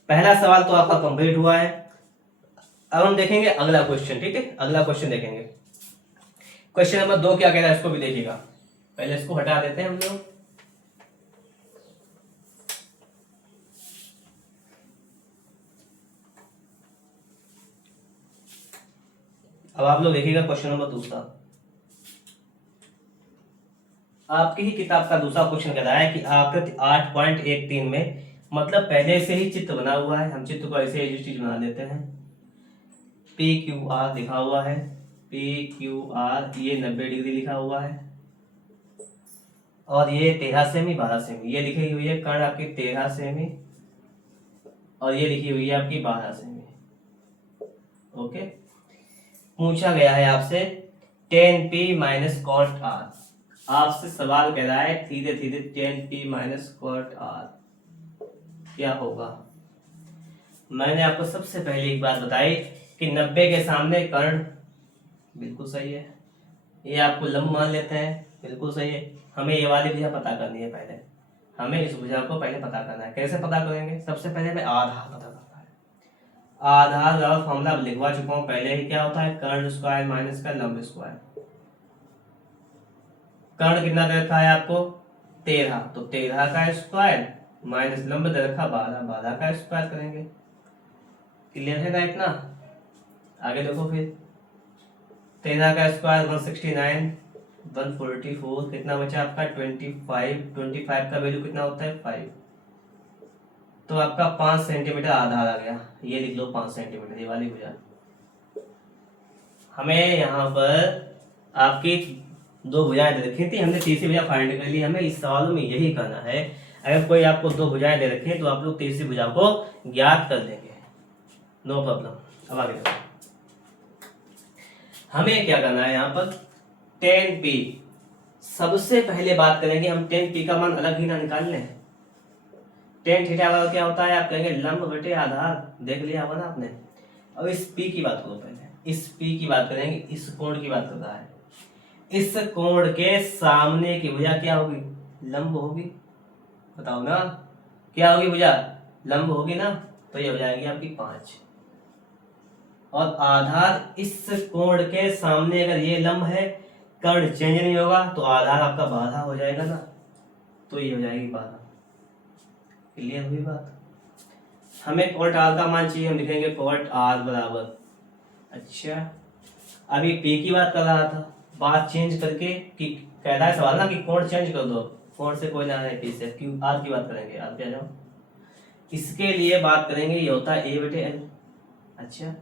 पहला सवाल तो आपका कंप्लीट हुआ है। अब हम देखेंगे अगला क्वेश्चन, ठीक है, अगला क्वेश्चन देखेंगे। क्वेश्चन नंबर 2 क्या कह रहा है इसको भी देखिएगा। पहले इसको हटा देते हैं हम लोग। अब आप लोग देखिएगा क्वेश्चन नंबर 2। आपकी ही किताब का दूसरा क्वेश्चन कह रहा है कि आकृति 8.13 में, मतलब पहले से ही चित्र बना हुआ है, हम चित्र को ऐसे चीज बना देते हैं। पी क्यू आर लिखा हुआ है, पी क्यू आर, ये 90 डिग्री लिखा हुआ है, और ये 13 सेमी 12 सेमी, ये लिखी हुई है कर्ण आपकी 13 सेमी, और ये लिखी हुई है आपकी 12 सेमी। ओके, पूछा गया है आपसे tan p minus cot r। आपसे सवाल कह रहा है धीरे धीरे tan p minus cot r क्या होगा। मैंने आपको सबसे पहले एक बात बताई कि 90 के सामने कर्ण, बिल्कुल सही है। ये आपको लंब मान लेते हैं, बिल्कुल सही है। हमें ये वाली भुजा पता करनी है, पहले हमें इस भुजा को पहले पता करना है। कैसे पता करेंगे, सबसे पहले हमें आधार पता करना है। आधार का फॉर्मूला लिखवा चुका हूं पहले ही, क्या होता है, कर्ण स्क्वायर माइनस का लंब स्क्वायर। कर्ण कितना दे रखा है आपको 13, तो 13 का स्क्वायर माइनस लंब दे रखा 12, 12 का स्क्वायर करेंगे। क्लियर है ना इतना। आगे देखो फिर 13 का स्क्वायर 169, 144, कितना बचा आपका 25, 25 का वैल्यू कितना होता है 5, तो आपका 5 सेंटीमीटर आधार आ गया। ये लिख लो 5 सेंटीमीटर, ये वाली भुजा। हमें यहाँ पर आपकी 2 भुजाएं दे रखी थी, हमने तीसरी भुजा फाइंड कर ली। हमें इस सवाल में यही करना है, अगर कोई आपको 2 भुजाएं दे रखे तो आप लोग तीसरी भुजा को ज्ञात कर देंगे, नो प्रॉब्लम। अब आगे देखो, हमें क्या करना है यहाँ पर tan p। सबसे पहले बात करेंगे हम tan p का मान अलग ही ना निकाल लें। tan थीटा का क्या होता है, आप कहेंगे लंब बटे आधार, देख लिया होगा ना आपने। अब इस p की बात करो, पहले इस p की बात करेंगे, इस कोण की बात कर रहा है। इस कोण के सामने की भुजा क्या होगी, लंब होगी। बताओ ना, क्या होगी भुजा, लंब होगी ना, तो ये हो जाएगी आपकी 5। और आधार इस कोण के सामने, अगर ये लंब है, कर्ण चेंज नहीं होगा, तो आधार आपका 12 हो जाएगा ना, तो ये हो जाएगी 12। क्लियर हुई बात। हमें cot r का मान चाहिए, हम लिखेंगे cot r बराबर, अच्छा अभी p की बात कर रहा था, बात चेंज करके कि कह रहा है सवाल ना कि कोण चेंज कर दो, कोण से कोई ना है, p से क्यों r की बात करेंगे, r पे आ जाओ। इसके लिए बात करेंगे, ये होता है a बटे l। अच्छा,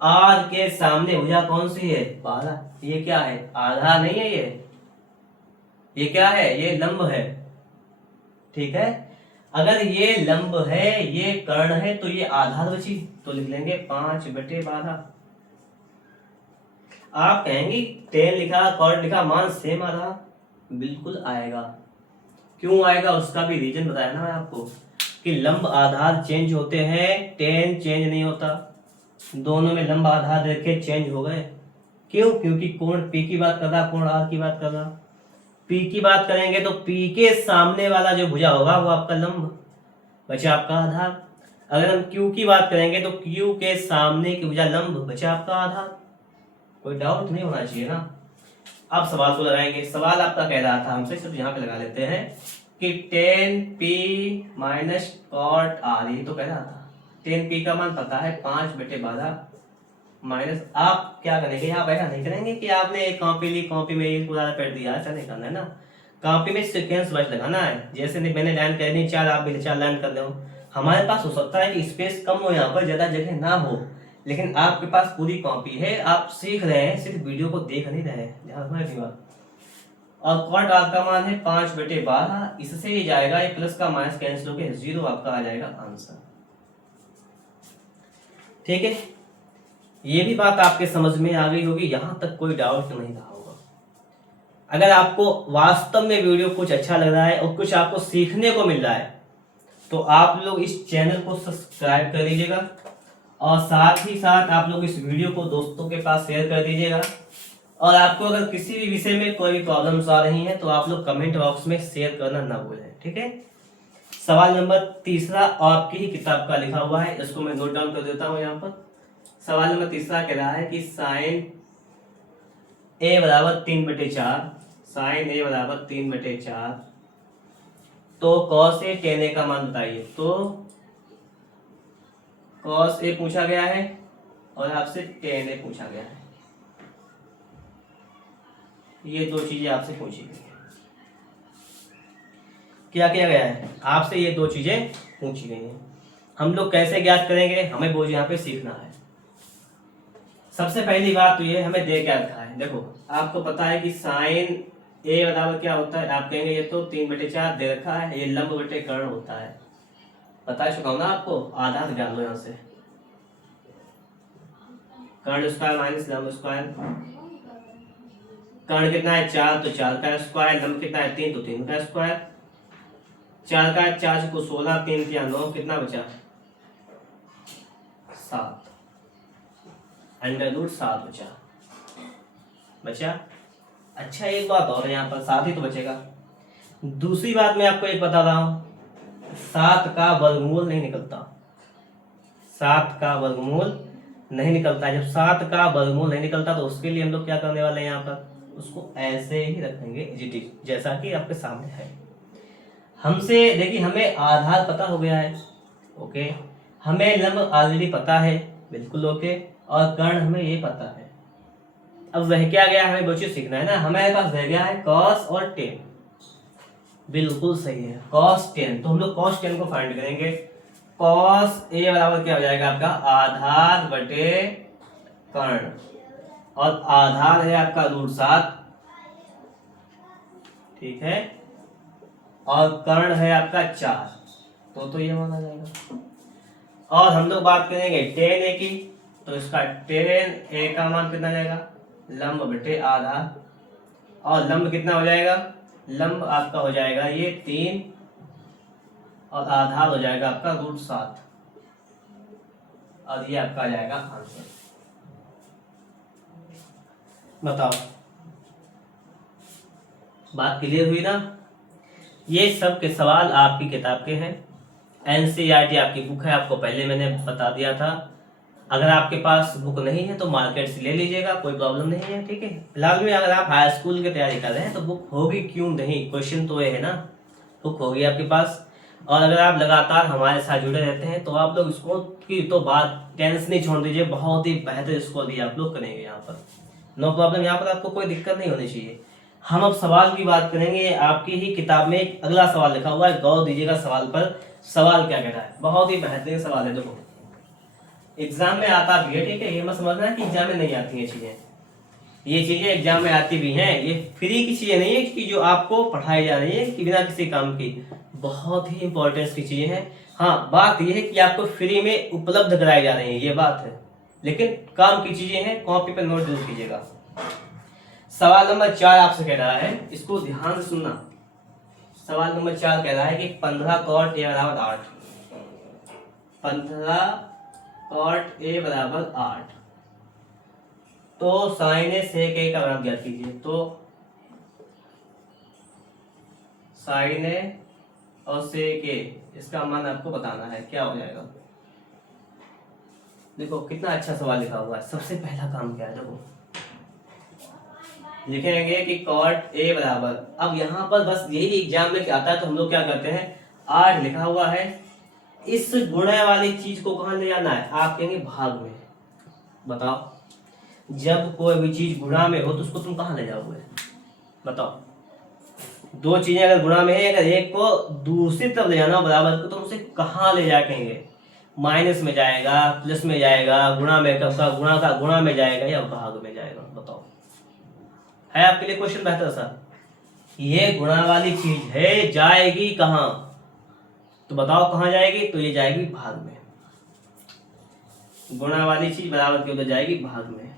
r के सामने भुजा कौन सी है, 12। ये क्या है, आधार नहीं है, ये क्या है, ये लंब है, ठीक है। अगर ये लंब है, ये कर्ण है, तो ये आधार बची, तो लिख लेंगे 5 बटे 12। आप कहेंगे tan लिखा cot लिखा, मान सेम आ रहा, बिल्कुल आएगा। क्यों आएगा उसका भी रीजन बताया ना मैं आपको, कि लंब आधार चेंज होते हैं, tan चेंज नहीं होता। दोनों में लंब आधार देखे चेंज हो गए, क्यों, क्योंकि कोण p की बात कर रहा, कोण r की बात कर रहा। p की बात करेंगे तो p के सामने वाला जो भुजा होगा वो आपका लंब, बचा आपका आधार। अगर हम q की बात करेंगे तो q के सामने की भुजा लंब, बचा आपका आधार। कोई डाउट नहीं होना चाहिए ना। अब सवाल को लगाएंगे। सवाल आपका कह रहा था हमसे, सिर्फ यहाँ पे लगा लेते हैं कि tan p minus cot r, ये तो कह रहा था। tan p का मान पता है 5 बटे 12 माइनस, आप क्या करेंगे, यहाँ पे नहीं करेंगे कि आपने एक कॉपी ली, कॉपी में एक पूरा पेड़ दिया, ऐसा नहीं करना है ना। कॉपी में सीक्वेंस वाइज लगाना है, जैसे मैंने लाइन करनी 4, आप भी 4 लाइन कर लो। हमारे पास हो सकता है कि स्पेस कम हो, यहाँ पर ज्यादा जगह ना हो, लेकिन आपके पास पूरी कॉपी है, आप सीख रहे हैं, सिर्फ वीडियो को देख नहीं रहे हैं, ध्यान रखना इतनी बात। और कॉट आर का मान है 5/12, इससे ये जाएगा, ये प्लस का माइनस कैंसिल होकर 0 आपका आ जाएगा आंसर। ठीक है, ये भी बात आपके समझ में आ गई होगी, यहां तक कोई डाउट नहीं रहा होगा। अगर आपको वास्तव में वीडियो कुछ अच्छा लग रहा है और कुछ आपको सीखने को मिल रहा है तो आप लोग इस चैनल को सब्सक्राइब कर दीजिएगा और साथ ही साथ आप लोग इस वीडियो को दोस्तों के पास शेयर कर दीजिएगा। और आपको अगर किसी भी विषय में कोई भी प्रॉब्लम्स आ रही हैं तो आप लोग कमेंट बॉक्स में शेयर करना ना भूलें। ठीक है, सवाल नंबर 3 आपकी ही किताब का लिखा हुआ है, इसको मैं नोट डाउन कर देता हूँ यहाँ पर। सवाल नंबर 3 कह रहा है कि साइन a बराबर 3/4, साइन a बराबर 3/4, तो कॉस ए टेन ए का मान बताइए। तो कॉस ए पूछा गया है और आपसे टेन ए पूछा गया है, ये दो चीजें आपसे पूछी गई है। क्या किया गया है, आपसे ये दो चीजें पूछी गई हैं। हम लोग कैसे ज्ञात करेंगे, हमें वो यहाँ पे सीखना है। सबसे पहली बात तो ये हमें दे क्या रखा है, देखो आपको पता है कि साइन ए बराबर क्या होता है, आप कहेंगे ये तो 3/4 दे रखा है, ये लंब बटे कर्ण होता है। बता चुका हूं ना आपको, आधार जान लो यहाँ से, कर्ण स्क्वायर माइनस लंब स्क्वायर। कर्ण कितना है 4, तो 4 का स्क्वायर, लंब कितना है 3, तो 3 का स्क्वायर। 4 का 4 को 16, 3 किया 9, कितना बचा 7, √7 बचा। अच्छा एक बात और है, यहाँ पर 7 ही तो बचेगा। दूसरी बात मैं आपको एक बता रहा हूं, 7 का वर्गमूल नहीं निकलता, 7 का वर्गमूल नहीं निकलता। जब 7 का वर्गमूल नहीं निकलता तो उसके लिए हम लोग क्या करने वाले हैं, यहाँ पर उसको ऐसे ही रखेंगे जैसा कि आपके सामने है। हमसे देखिए, हमें आधार पता हो गया है, ओके, हमें लंब ऑलरेडी पता है, बिल्कुल ओके, और कर्ण हमें ये पता है। अब रह क्या गया, हमें वो चीज सीखना है ना। हमारे पास रह गया है कॉस और टेन, बिल्कुल सही है, कॉस टेन। तो हम लोग कॉस टेन को फाइंड करेंगे। कॉस ए बराबर क्या हो जाएगा आपका, आधार बटे कर्ण, और आधार है आपका √7, ठीक है, और कर्ण है आपका 4, तो ये माना जाएगा। और हम लोग बात करेंगे टेन ए की, तो इसका टेन ए का मान कितना जाएगा, लंब बटे आधार, और लंब कितना हो जाएगा, लंब आपका हो जाएगा ये 3, और आधार हो जाएगा आपका √7, और ये आपका आ जाएगा आंसर। बताओ, बात क्लियर हुई ना। ये सब के सवाल आपकी किताब के हैं, एनसीईआरटी आपकी बुक है, आपको पहले मैंने बता दिया था। अगर आपके पास बुक नहीं है तो मार्केट से ले लीजिएगा, कोई प्रॉब्लम नहीं है। ठीक है, फिलहाल में अगर आप हाई स्कूल की तैयारी कर रहे हैं तो बुक होगी क्यों नहीं, क्वेश्चन तो ये है ना, बुक होगी आपके पास। और अगर आप लगातार हमारे साथ जुड़े रहते हैं तो आप लोग स्कोर की तो बात टेंशन नहीं छोड़ दीजिए, बहुत ही बेहतर स्कोर भी आप लोग करेंगे यहाँ पर, नो प्रॉब्लम। यहाँ पर आपको कोई दिक्कत नहीं होनी चाहिए। हम अब सवाल की बात करेंगे। आपकी ही किताब में एक अगला सवाल लिखा हुआ है, गौर दीजिएगा सवाल पर। सवाल क्या कह रहा है, बहुत ही बेहतरीन सवाल है। देखो एग्जाम में आता भी है, ठीक है, ये मत समझना कि एग्जाम में नहीं आती है चीजें, ये चीजें एग्जाम में आती भी हैं। ये फ्री की चीजें नहीं है कि जो आपको पढ़ाई जा रही है कि बिना किसी काम की, बहुत ही इंपॉर्टेंस की चीजें हैं। हाँ, बात यह है कि आपको फ्री में उपलब्ध कराई जा रही है, ये बात है, लेकिन काम की चीजें हैं, कॉपी पर नोट जरूर कीजिएगा। सवाल नंबर 4 आपसे कह रहा है, इसको ध्यान से सुनना। सवाल नंबर 4 कह रहा है कि 15 cot a बराबर 8, 15 cot a बराबर 8, तो साइन ए सेक ए का मान ज्ञात कीजिए। तो साइन ए और सेक ए, इसका मान आपको बताना है, क्या हो जाएगा। देखो कितना अच्छा सवाल लिखा हुआ है। सबसे पहला काम क्या है, देखो लिखेंगे कि cot a बराबर, अब यहाँ पर बस यही एग्जाम में क्या आता है तो हम लोग क्या करते हैं, 8 लिखा हुआ है, इस गुणा वाली चीज को कहाँ ले जाना है, आप कहेंगे भाग में। बताओ, जब कोई भी चीज गुणा में हो तो उसको तुम कहाँ ले जाओगे, बताओ। दो चीजें अगर गुणा में है, अगर एक को दूसरी तरफ ले जाना बराबर को, तो उसे कहाँ ले जा कहेंगे, माइनस में जाएगा, प्लस में जाएगा, गुणा में गुणा में जाएगा, या भाग में जाएगा। बताओ, है आपके लिए क्वेश्चन बेहतर सा। ये गुणा वाली चीज है, जाएगी कहाँ? तो बताओ कहाँ जाएगी? तो ये जाएगी भाग में। गुणा वाली चीज बराबर की उधर जाएगी भाग में।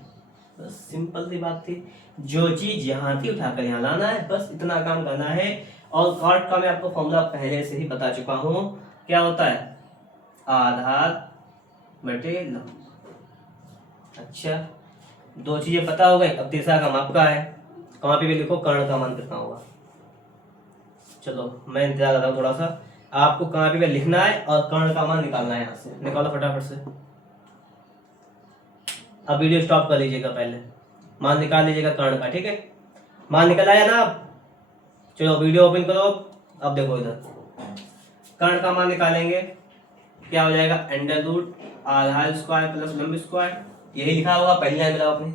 बस सिंपल सी बात थी। जो चीज यहाँ थी उठाकर यहाँ लाना है, बस इतना काम करना है। और कॉट का मैं आपको फॉर्मूला पहले से ही बता चुका हूँ। क्या होता है? आधार बटे लंब। अच्छा, दो चीजें पता हो गई। अब तीसरा काम आपका है। कॉपी पे लिखो कर्ण का मान कितना होगा। चलो मैं इंतजार कर रहा हूँ थोड़ा सा। आपको कॉपी पे लिखना है और कर्ण का मान निकालना है। यहाँ से निकालो फटाफट से। अब वीडियो स्टॉप कर लीजिएगा, पहले मान निकाल लीजिएगा कर्ण का, ठीक है? मान निकल आया ना आप? चलो वीडियो ओपन करो। अब देखो इधर कर्ण का मान निकालेंगे। क्या हो जाएगा? अंडर रूट आधार स्क्वायर प्लस लंब स्क्वायर। यही लिखा होगा, पहली लाइन मिलाओ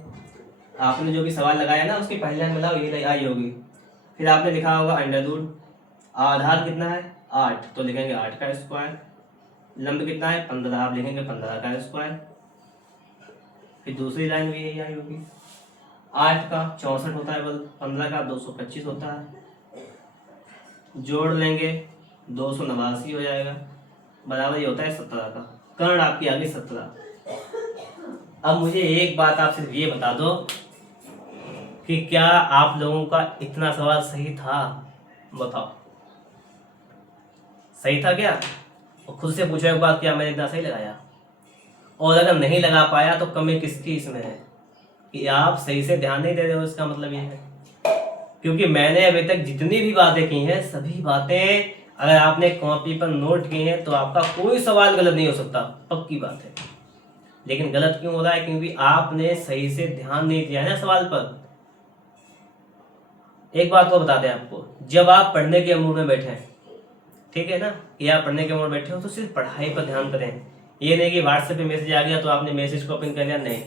आपने जो भी सवाल लगाया ना उसकी पहली लाइन मिलाओ, यही आई होगी। फिर आपने लिखा होगा अंडर रूट आधार कितना है? 8, तो लिखेंगे 8 का स्क्वायर। लंब कितना है? 15, आप लिखेंगे 15 का स्क्वायर। फिर दूसरी लाइन भी यही आई होगी। 8 का 64 होता है, बल 15 का 225 होता है। जोड़ लेंगे 289 हो जाएगा, बराबर ये होता है 17 का। कर्ण आपकी आ गई 17। अब मुझे एक बात आप सिर्फ ये बता दो कि क्या आप लोगों का इतना सवाल सही था? बताओ, सही था क्या? और खुद से पूछो एक बात, क्या मैंने इतना सही लगाया? और अगर नहीं लगा पाया तो कमी किसकी इसमें है कि आप सही से ध्यान नहीं दे रहे हो? इसका मतलब ये है क्योंकि मैंने अभी तक जितनी भी बातें की हैं सभी बातें अगर आपने कॉपी पर नोट की हैं तो आपका कोई सवाल गलत नहीं हो सकता, पक्की बात है। लेकिन गलत क्यों हो रहा है? क्योंकि आपने सही से ध्यान नहीं दिया है ना सवाल पर। एक बात तो बताते हैं आपको, जब आप पढ़ने के मूड में बैठे हैं, ठीक है ना, या आप पढ़ने के मूड में बैठे हो तो सिर्फ पढ़ाई पर ध्यान करें। ये नहीं कि व्हाट्सएप पे मैसेज आ गया तो आपने मैसेज को ओपन कर लिया, नहीं।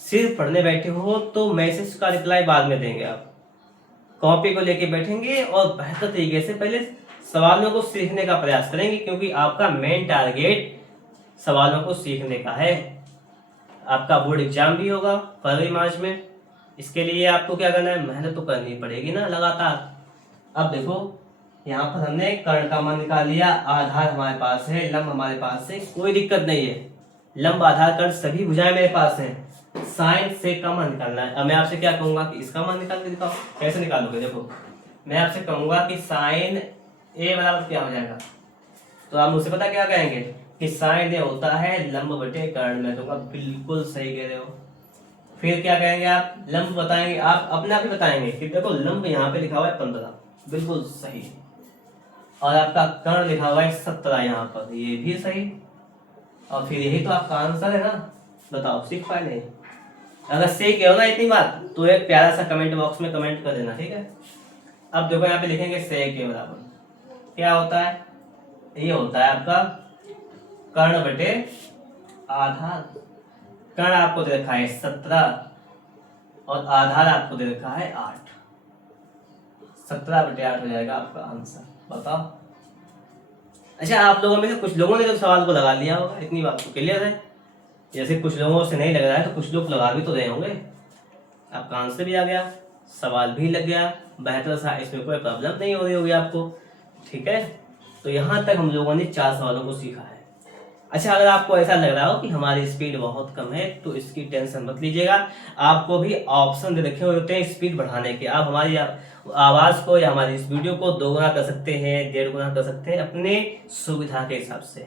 सिर्फ पढ़ने बैठे हो तो मैसेज का रिप्लाई बाद में देंगे आप। कॉपी को लेके बैठेंगे और बेहतर तरीके से पहले सवालों को सीखने का प्रयास करेंगे, क्योंकि आपका मेन टारगेट सवालों को सीखने का है। आपका बोर्ड एग्जाम भी होगा फरवरी मार्च में। इसके लिए आपको क्या करना है? मेहनत तो करनी पड़ेगी ना लगातार। अब देखो यहाँ पर हमने कर्ण का मान निकाल लिया, आधार हमारे पास है, लंब हमारे पास है, कोई दिक्कत नहीं है। लंब आधार कर्ण सभी भुजाएं मेरे पास हैं। साइन से का मान निकालना है। अब मैं आपसे क्या कहूंगा कि इसका मान निकाल के दिखाओ। कैसे निकालोगे? देखो मैं आपसे कहूंगा कि साइन ए बराबर क्या हो जाएगा, तो आप मुझसे पता क्या कहेंगे कि साइन ए होता है लंब बटे कर्ण। मैं कहूँगा बिल्कुल सही कह रहे हो। फिर क्या कहेंगे आप? लंब बताएंगे, आप अपने आप ही बताएंगे कि देखो लंब यहाँ पे लिखा हुआ है 15, बिल्कुल सही। और आपका कर्ण लिखा हुआ है 17 यहाँ पर, ये भी सही। और फिर यही तो आपका आंसर है ना। बताओ सीख पाए नहीं? अगर सीख गए हो ना इतनी बात तो एक प्यारा सा कमेंट बॉक्स में कमेंट कर देना, ठीक है? अब देखो यहाँ पे लिखेंगे से के बराबर क्या होता है? ये होता है आपका कर्ण बटे आधार। कर्ण आपको दे रखा है 17 और आधार आपको दे रखा है 8। 17 बटे 8 हो जाएगा आपका आंसर। बताओ। अच्छा, आप लोगों में से कुछ लोगों ने तो सवाल को लगा लिया होगा, इतनी बात तो क्लियर है। जैसे कुछ लोगों से नहीं लग रहा है तो कुछ लोग लगा भी तो रहे होंगे। आपका आंसर भी आ गया, सवाल भी लग गया, बेहतर सा, इसमें कोई प्रॉब्लम नहीं हो रही होगी आपको, ठीक है? तो यहाँ तक हम लोगों ने 4 सवालों को सीखा है। अच्छा, अगर आपको ऐसा लग रहा हो कि हमारी स्पीड बहुत कम है तो इसकी टेंशन मत लीजिएगा। आपको भी ऑप्शन दे रखे हुए होते हैं स्पीड बढ़ाने के। आप हमारी आवाज़ को या हमारी इस वीडियो को 2 गुना कर सकते हैं, 1.5 गुना कर सकते हैं अपने सुविधा के हिसाब से।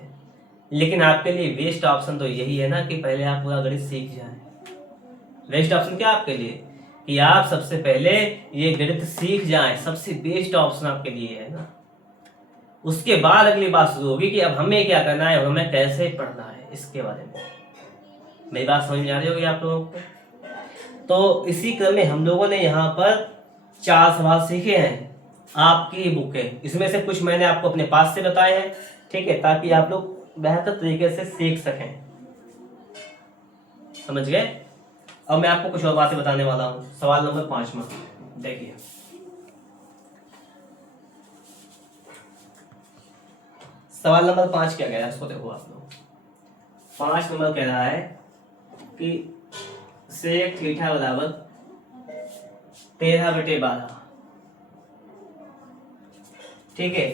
लेकिन आपके लिए बेस्ट ऑप्शन तो यही है ना कि पहले आप पूरा गणित सीख जाएं। बेस्ट ऑप्शन क्या आपके लिए? कि आप सबसे पहले ये गणित सीख जाएं। सबसे बेस्ट ऑप्शन आपके लिए है ना। उसके बाद अगली बात शुरू होगी कि अब हमें क्या करना है, हमें कैसे पढ़ना है, इसके बारे में। मेरी बात समझ में आ रही होगी आप लोगों को? तो इसी क्रम में हम लोगों ने यहाँ पर 4 सवाल सीखे हैं। आपकी बुक है, इसमें से कुछ मैंने आपको अपने पास से बताए हैं, ठीक है, ताकि आप लोग बेहतर तरीके से सीख सकें। समझ गए? अब मैं आपको कुछ और बातें बताने वाला हूँ। सवाल नंबर 5 में देखिए, सवाल नंबर 5 क्या कह रहा है उसको देखो आप लोग। 5 नंबर कह रहा है कि सेक थीटा बराबर 13/12। ठीक है।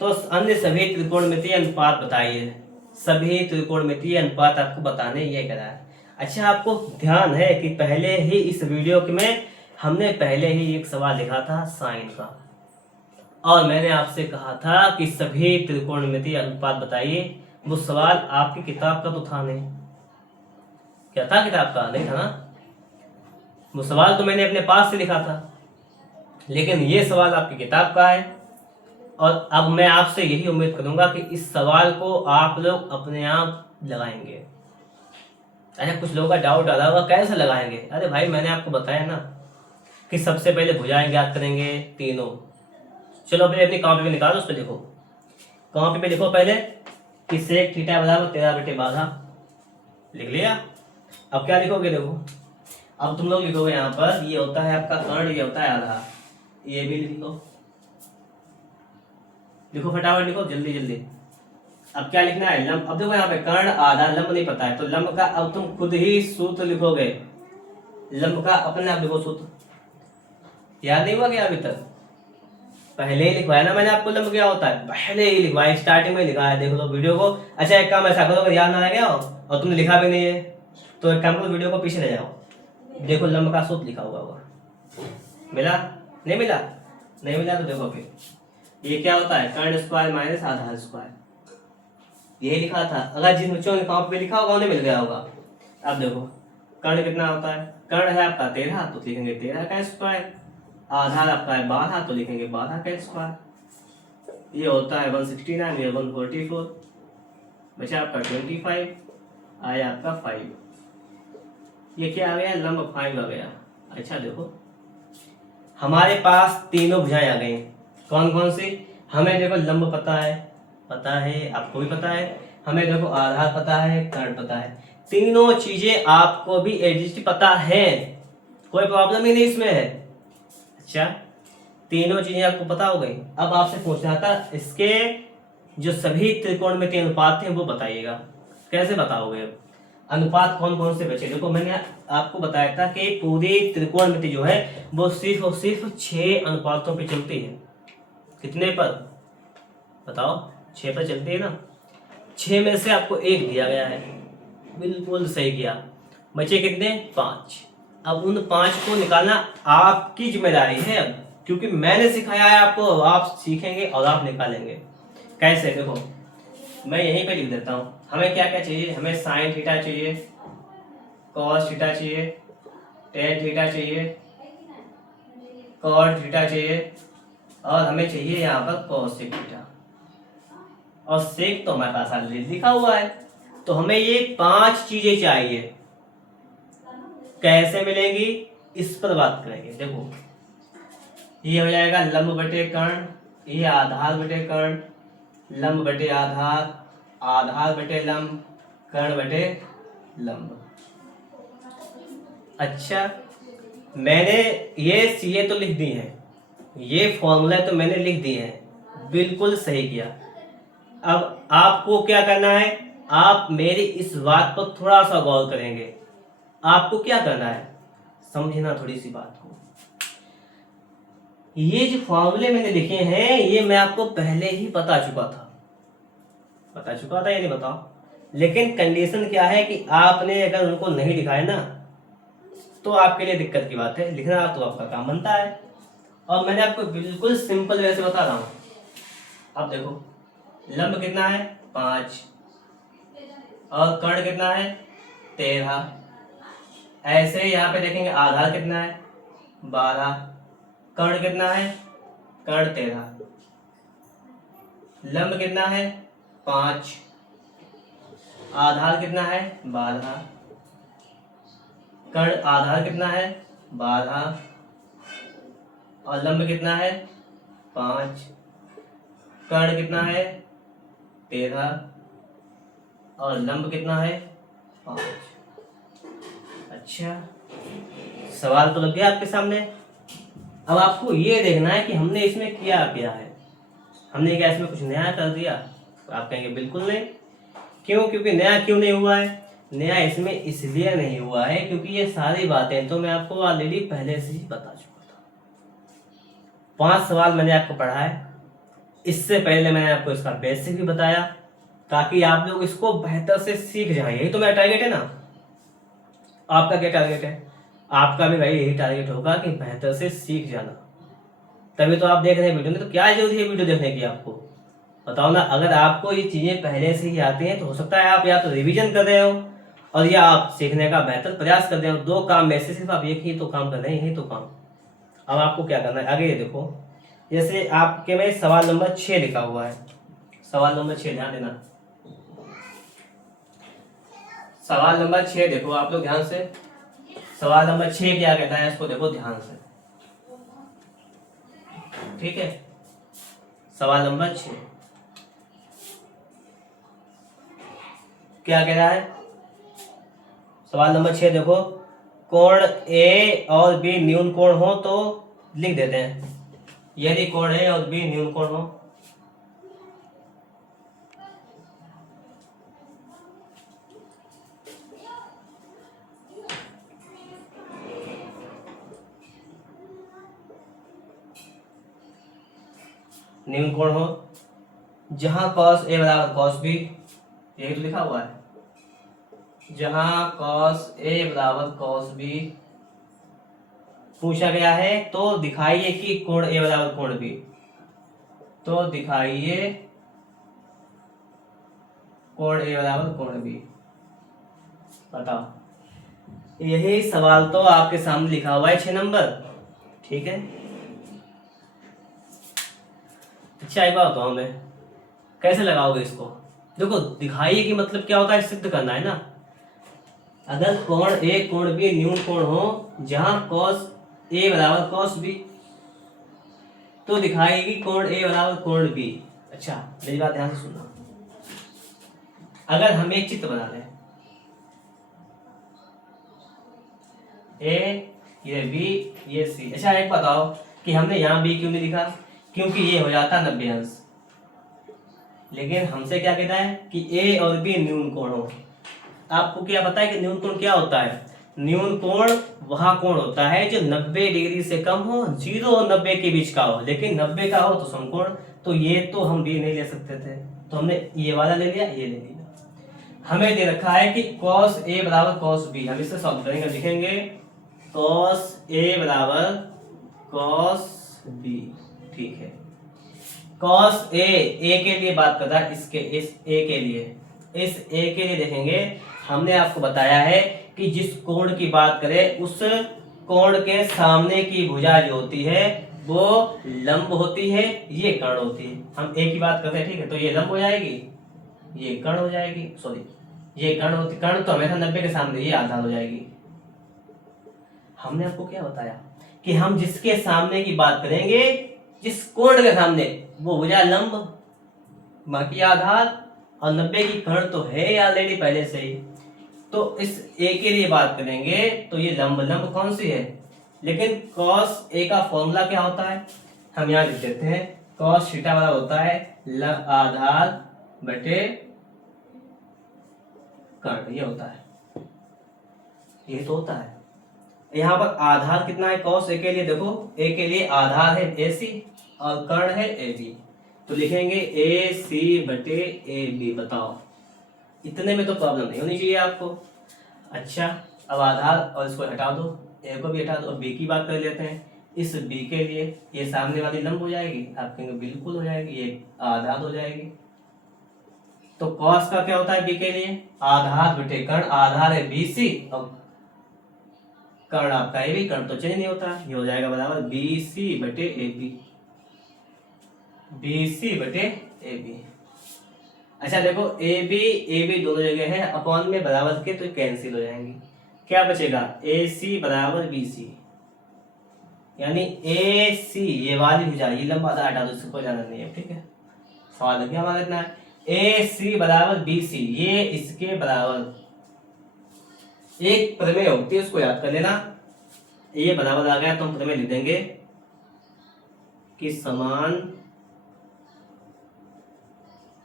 तो अन्य सभी त्रिकोणमितीय अनुपात बताइए। सभी त्रिकोणमितीय अनुपात आपको बताने ये कह रहा है। अच्छा, आपको ध्यान है कि पहले ही इस वीडियो में हमने पहले ही एक सवाल लिखा था साइन का, और मैंने आपसे कहा था कि सभी त्रिकोणमितीय अनुपात बताइए। वो सवाल आपकी किताब का तो था नहीं। क्या था? किताब का नहीं था ना। वो सवाल तो मैंने अपने पास से लिखा था, लेकिन ये सवाल आपकी किताब का है। और अब मैं आपसे यही उम्मीद करूंगा कि इस सवाल को आप लोग अपने आप लगाएंगे। अच्छा, कुछ लोगों का डाउट आ रहा होगा कैसे लगाएंगे। अरे भाई, मैंने आपको बताया ना कि सबसे पहले भुजाएं ज्ञात करेंगे तीनों। चलो पहले अपनी कॉपी पे निकालो, उस पर लिखो। कॉपी पे लिखो पहले कि सेक थीटा बराबर 13/12। लिख लिया? अब क्या लिखोगे? देखो, अब तुम लोग लिखोगे यहाँ पर, ये होता है आपका कर्ण, ये होता है आधार। ये भी लिखो, लिखो फटाफट लिखो, जल्दी जल्दी। अब क्या लिखना है? लंब। अब देखो यहाँ पे कर्ण आधार लंब नहीं पता है, तो लंब का अब तुम खुद ही सूत्र लिखोगे। लंब का अपने आप लिखो सूत्र। याद नहीं हुआ क्या अभी तक? पहले ही लिखवाया ना मैंने आपको लंब क्या होता है, पहले ही लिखवाया, स्टार्टिंग में लिखा है। देख लो वीडियो को। अच्छा, एक काम ऐसा करो, अगर याद ना रह गया हो और तुमने लिखा भी नहीं है तो एक काम करो, वीडियो को पीछे ले जाओ, देखो लंब का सूत्र लिखा हुआ होगा। मिला? नहीं मिला? नहीं मिला तो देखो फिर ये क्या होता है, कर्ण स्क्वायर माइनस आधार स्क्वायर। यही लिखा था। अगर जिन बच्चों ने कॉपी पे लिखा होगा उन्हें मिल गया होगा। अब देखो कर्ण कितना होता है, कर्ण है आपका 13, तो लिखेंगे 13 का स्क्वायर। आधार आपका है 12, तो लिखेंगे 12 का स्क्वायर। ये होता है 169, ये 144, बचा आपका 25, आया आपका 5। ये क्या आ गया? लंब 5 आ गया। अच्छा देखो, हमारे पास तीनों भुजाएं आ गई। कौन कौन सी? हमें देखो लंब पता है, आपको भी पता है। हमें देखो आधार पता है, कर्ण पता है। तीनों चीजें आपको भी एग्जिस्ट पता है, कोई प्रॉब्लम ही नहीं इसमें है। अच्छा, तीनों चीजें आपको पता हो गई। अब आपसे पूछना था इसके जो सभी त्रिकोणमितीय अनुपात थे वो बताइएगा। कैसे बताओगे? अनुपात कौन कौन से बचे? देखो, मैंने आपको बताया था कि पूरी त्रिकोणमिति जो है वो सिर्फ और सिर्फ 6 अनुपातों पे चलती है। कितने पर बताओ? 6 पर चलती है ना। 6 में से आपको 1 दिया गया है, बिल्कुल सही किया। बचे कितने? 5। अब उन 5 को निकालना आपकी जिम्मेदारी है। अब क्योंकि मैंने सिखाया है आपको, आप सीखेंगे और आप निकालेंगे। कैसे? देखो, मैं यहीं पे लिख देता हूँ। हमें क्या क्या चाहिए? हमें साइन थीटा चाहिए, कॉस थीटा चाहिए, टेन थीटा चाहिए, कॉट थीटा चाहिए, और हमें चाहिए यहाँ पर कोसेक थीटा। और सेक तो हमारे पास ऑलरेडी लिखा हुआ है। तो हमें ये 5 चीजें चाहिए। कैसे मिलेंगी इस पर बात करेंगे। देखो, ये हो जाएगा लंब बटे कर्ण, ये आधार बटे कर्ण, लंब बटे आधार, आधार बटे लंब, कर्ण बटे लंब। अच्छा, मैंने ये सीए तो लिख दी है, ये फॉर्मूला तो मैंने लिख दिए हैं, बिल्कुल सही किया। अब आपको क्या करना है? आप मेरी इस बात पर थोड़ा सा गौर करेंगे। आपको क्या करना है? समझना थोड़ी सी बात को। ये जो फॉर्मूले मैंने लिखे हैं ये मैं आपको पहले ही बता चुका था या नहीं बताओ? लेकिन कंडीशन क्या है कि आपने अगर उनको नहीं दिखाया ना तो आपके लिए दिक्कत की बात है। लिखना तो आपका काम बनता है, और मैंने आपको बिल्कुल सिंपल वे से बता रहा हूं। अब देखो, लंब कितना है? 5, और कर्ण कितना है? 13। ऐसे यहाँ पे देखेंगे आधार कितना है? 12। कर्ण कितना है? कर्ण 13। लंब कितना है? 5। आधार कितना है? 12। कर्ण आधार कितना है? 12। और लंब कितना है? 5। कर्ण कितना है? 13। और लंब कितना है? 5। अच्छा, सवाल तो लग गया आपके सामने। अब आपको ये देखना है कि हमने इसमें किया क्या है। हमने क्या इसमें कुछ नया कर दिया? तो आप कहेंगे बिल्कुल नहीं। क्यों? क्योंकि नया क्यों नहीं हुआ है? नया इसमें इसलिए नहीं हुआ है क्योंकि ये सारी बातें तो मैं आपको ऑलरेडी पहले से ही बता चुका था। 5 सवाल मैंने आपको पढ़ाए, इससे पहले मैंने आपको इसका बेसिक भी बताया ताकि आप लोग इसको बेहतर से सीख जाएं। यही तो मेरा टारगेट है ना। आपका क्या टारगेट है? आपका भी भाई यही टारगेट होगा कि बेहतर से सीख जाना। तभी तो आप देख रहे हैं वीडियो में। तो क्या जरूरी है वीडियो देखने की आपको? बताओ ना। अगर आपको ये चीजें पहले से ही आती हैं तो हो सकता है आप या तो रिवीजन कर रहे हो और या आप सीखने का बेहतर प्रयास कर रहे हो। दो काम में से सिर्फ आप एक ही तो काम कर रहे हैं, यही तो काम। अब आपको क्या करना है आगे ये देखो। जैसे आपके में सवाल नंबर 6 लिखा हुआ है। सवाल नंबर 6 ध्यान देना। सवाल नंबर 6 देखो आप लोग ध्यान से। सवाल नंबर 6 क्या कहता है इसको देखो ध्यान से। ठीक है, सवाल नंबर 6 क्या कह रहा है? सवाल नंबर 6 देखो। कोण ए और बी न्यून कोण हो तो लिख देते हैं। यदि कोण ए और बी न्यून कोण हो, न्यून कोण हो जहां cos ए बराबर cos बी, यही तो लिखा हुआ है। जहां cos ए बराबर cos बी पूछा गया है तो दिखाइए कि कोण ए बराबर कोण बी। तो दिखाइए कोण ए बराबर कोण बी। बताओ। यही सवाल तो आपके सामने लिखा हुआ है 6 नंबर। ठीक है, अच्छा एक बात बताओ मैं कैसे लगाओगे इसको। देखो दिखाइए कि मतलब क्या होता है, सिद्ध करना है ना। अगर कोण ए कोण बी न्यून कोण हो जहां cos ए बराबर cos बी तो दिखाएगी कोण ए बराबर कोण बी। अच्छा मेरी बात ध्यान से सुनना। अगर हम एक चित्र बना लें, ए ये बी ये सी। अच्छा एक बताओ कि हमने यहाँ बी क्यों नहीं लिखा? क्योंकि ये हो जाता 90 अंश। लेकिन हमसे क्या कहता है कि ए और बी न्यून कोण हो। आपको क्या पता है कि न्यून कोण क्या होता है? न्यून कोण वह कोण होता है जो 90 डिग्री से कम हो, 0 और 90 के बीच का हो। लेकिन 90 का हो तो समकोण। तो ये तो हम बी नहीं ले सकते थे, तो हमने ये वाला ले लिया, ये ले लिया। हमें दे रखा है कि cos a बराबर cos b। हम इसे सॉल्व करेंगे, लिखेंगे cos a बराबर cos b। ठीक है, cos a के लिए बात कर रहा है, इसके इस a के लिए, इस a के लिए देखेंगे। हमने आपको बताया है कि जिस कोण की बात करें उस कोण के सामने की भुजा जो होती है वो लंब होती है, ये कर्ण होती है। हम a की बात करते हैं, ठीक है। तो ये लंब हो जाएगी, ये कर्ण हो जाएगी, सॉरी ये कर्ण होती। कर्ण तो हमेशा 90 के सामने, ये आधार हो जाएगी। हमने आपको क्या बताया कि हम जिसके सामने की बात करेंगे, जिस कोण के सामने, वो भुजा लंब, बाकी आधार, और 90 की कर्ण तो है ऑलरेडी पहले से ही। तो इस ए के लिए बात करेंगे तो ये लंब लंब कौन सी है? लेकिन cos ए का फॉर्मूला क्या होता है? हम यहाँ लिख देते हैं cos थीटा बराबर होता है आधार बटे कर्ण। ये होता है, ये तो होता है। यहाँ पर आधार कितना है cos ए के लिए? देखो ए के लिए आधार है AC और कर्ण है AB। तो लिखेंगे AC बटे AB। बताओ, इतने में तो प्रॉब्लम नहीं होनी चाहिए आपको। अच्छा अब आधार और इसको हटा दो, ए को भी हटा दो, और बी की बात कर लेते हैं। इस बी के लिए ये सामने वाली लंब हो जाएगी, आप कहेंगे बिल्कुल हो जाएगी, ये आधार हो जाएगी। तो cos का क्या होता है बी के लिए? आधार बटे कर्ण। आधार है BC और कर्ण आपका AB। कर्ण तो चेंज नहीं होता, ये हो जाएगा बराबर BC बटे AB। BC बटे AB। अच्छा देखो AB दोनों जगह है, अपॉन में बराबर के तो कैंसिल हो जाएंगे। क्या बचेगा? AC बराबर BC, यानी AC ये वाली भुजा, ये लंबा आधा हटा दो, इसको जाना नहीं है, ठीक है। सवाल देखिए हमारा इतना है, AC बराबर BC, ये इसके बराबर। एक प्रमेय होती है, उसको याद कर लेना। ये बराबर आ गया तो हम प्रमेय लिख देंगे कि समान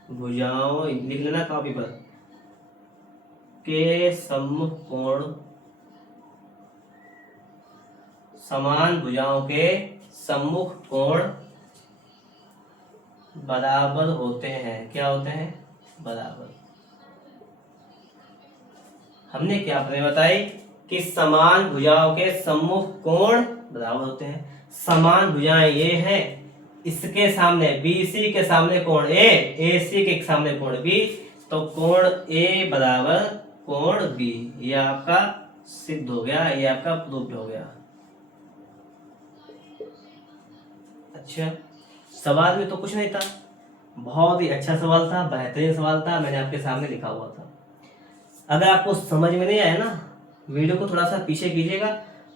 भुजाओं, लिख लेना कॉपी पर, के सम्मुख कोण, समान भुजाओं के सम्मुख कोण बराबर होते हैं। क्या होते हैं? बराबर। हमने क्या आपने बताई कि समान भुजाओं के सम्मुख कोण बराबर होते हैं। समान भुजाएं ये हैं, इसके सामने बीसी के सामने कोण ए, एसी के सामने कोण बी, तो कोण ए बराबर कोण बी। ये आपका सिद्ध हो गया, ये आपका प्रूफ हो गया। अच्छा, सवाल में तो कुछ नहीं था, बहुत ही अच्छा सवाल था, बेहतरीन सवाल था, मैंने आपके सामने लिखा हुआ था। अगर आपको समझ में नहीं आया ना, वीडियो को थोड़ा सा पीछे कीजिएगा,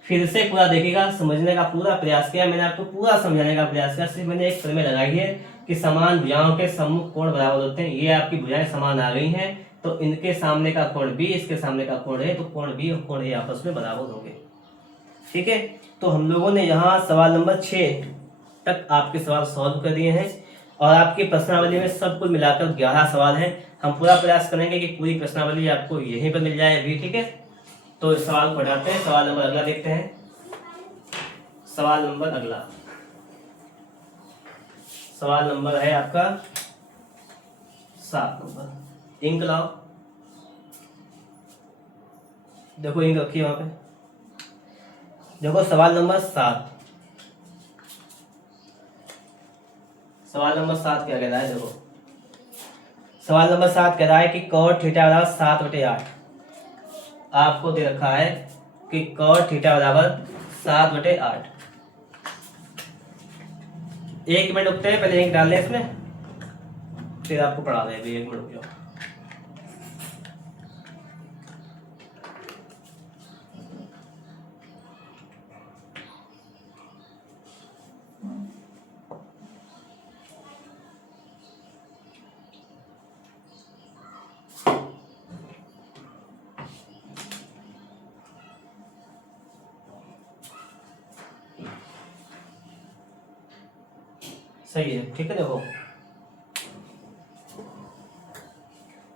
फिर से पूरा देखिएगा, समझने का पूरा प्रयास किया मैंने, आपको पूरा समझाने का प्रयास किया। सिर्फ मैंने एक प्रमेय लगाई है कि समान भुजाओं के सम्मुख कोण बराबर होते हैं। ये आपकी भुजाएं समान आ गई हैं, तो इनके सामने का कोण बी, इसके सामने का कोण ए, तो कोण बी और कोण ए आपस में बराबर होंगे। ठीक है, तो हम लोगों ने यहाँ सवाल नंबर 6 तक आपके सवाल सॉल्व कर दिए हैं, और आपकी प्रश्नावली में सब कुल मिलाकर 11 सवाल हैं। हम पूरा प्रयास करेंगे कि पूरी प्रश्नावली आपको यहीं पर मिल जाए अभी। ठीक है, तो इस सवाल को हटाते हैं, सवाल नंबर अगला देखते हैं। सवाल नंबर अगला, सवाल नंबर है आपका 7 नंबर। इंक लाओ, देखो इंक रखिए वहां पे। देखो सवाल नंबर 7, सवाल नंबर 7 क्या कह रहा है? देखो सवाल नंबर 7 कह रहा है कि cot थीटा बराबर 7/8। आपको दे रखा है कि cot थीटा बराबर 7/8। एक मिनट रुकते हैं, पहले इंक डाल लें इसमें, फिर आपको पढ़ा दें। अभी 1 मिनट रुक जाओ। सही है, ठीक है। देखो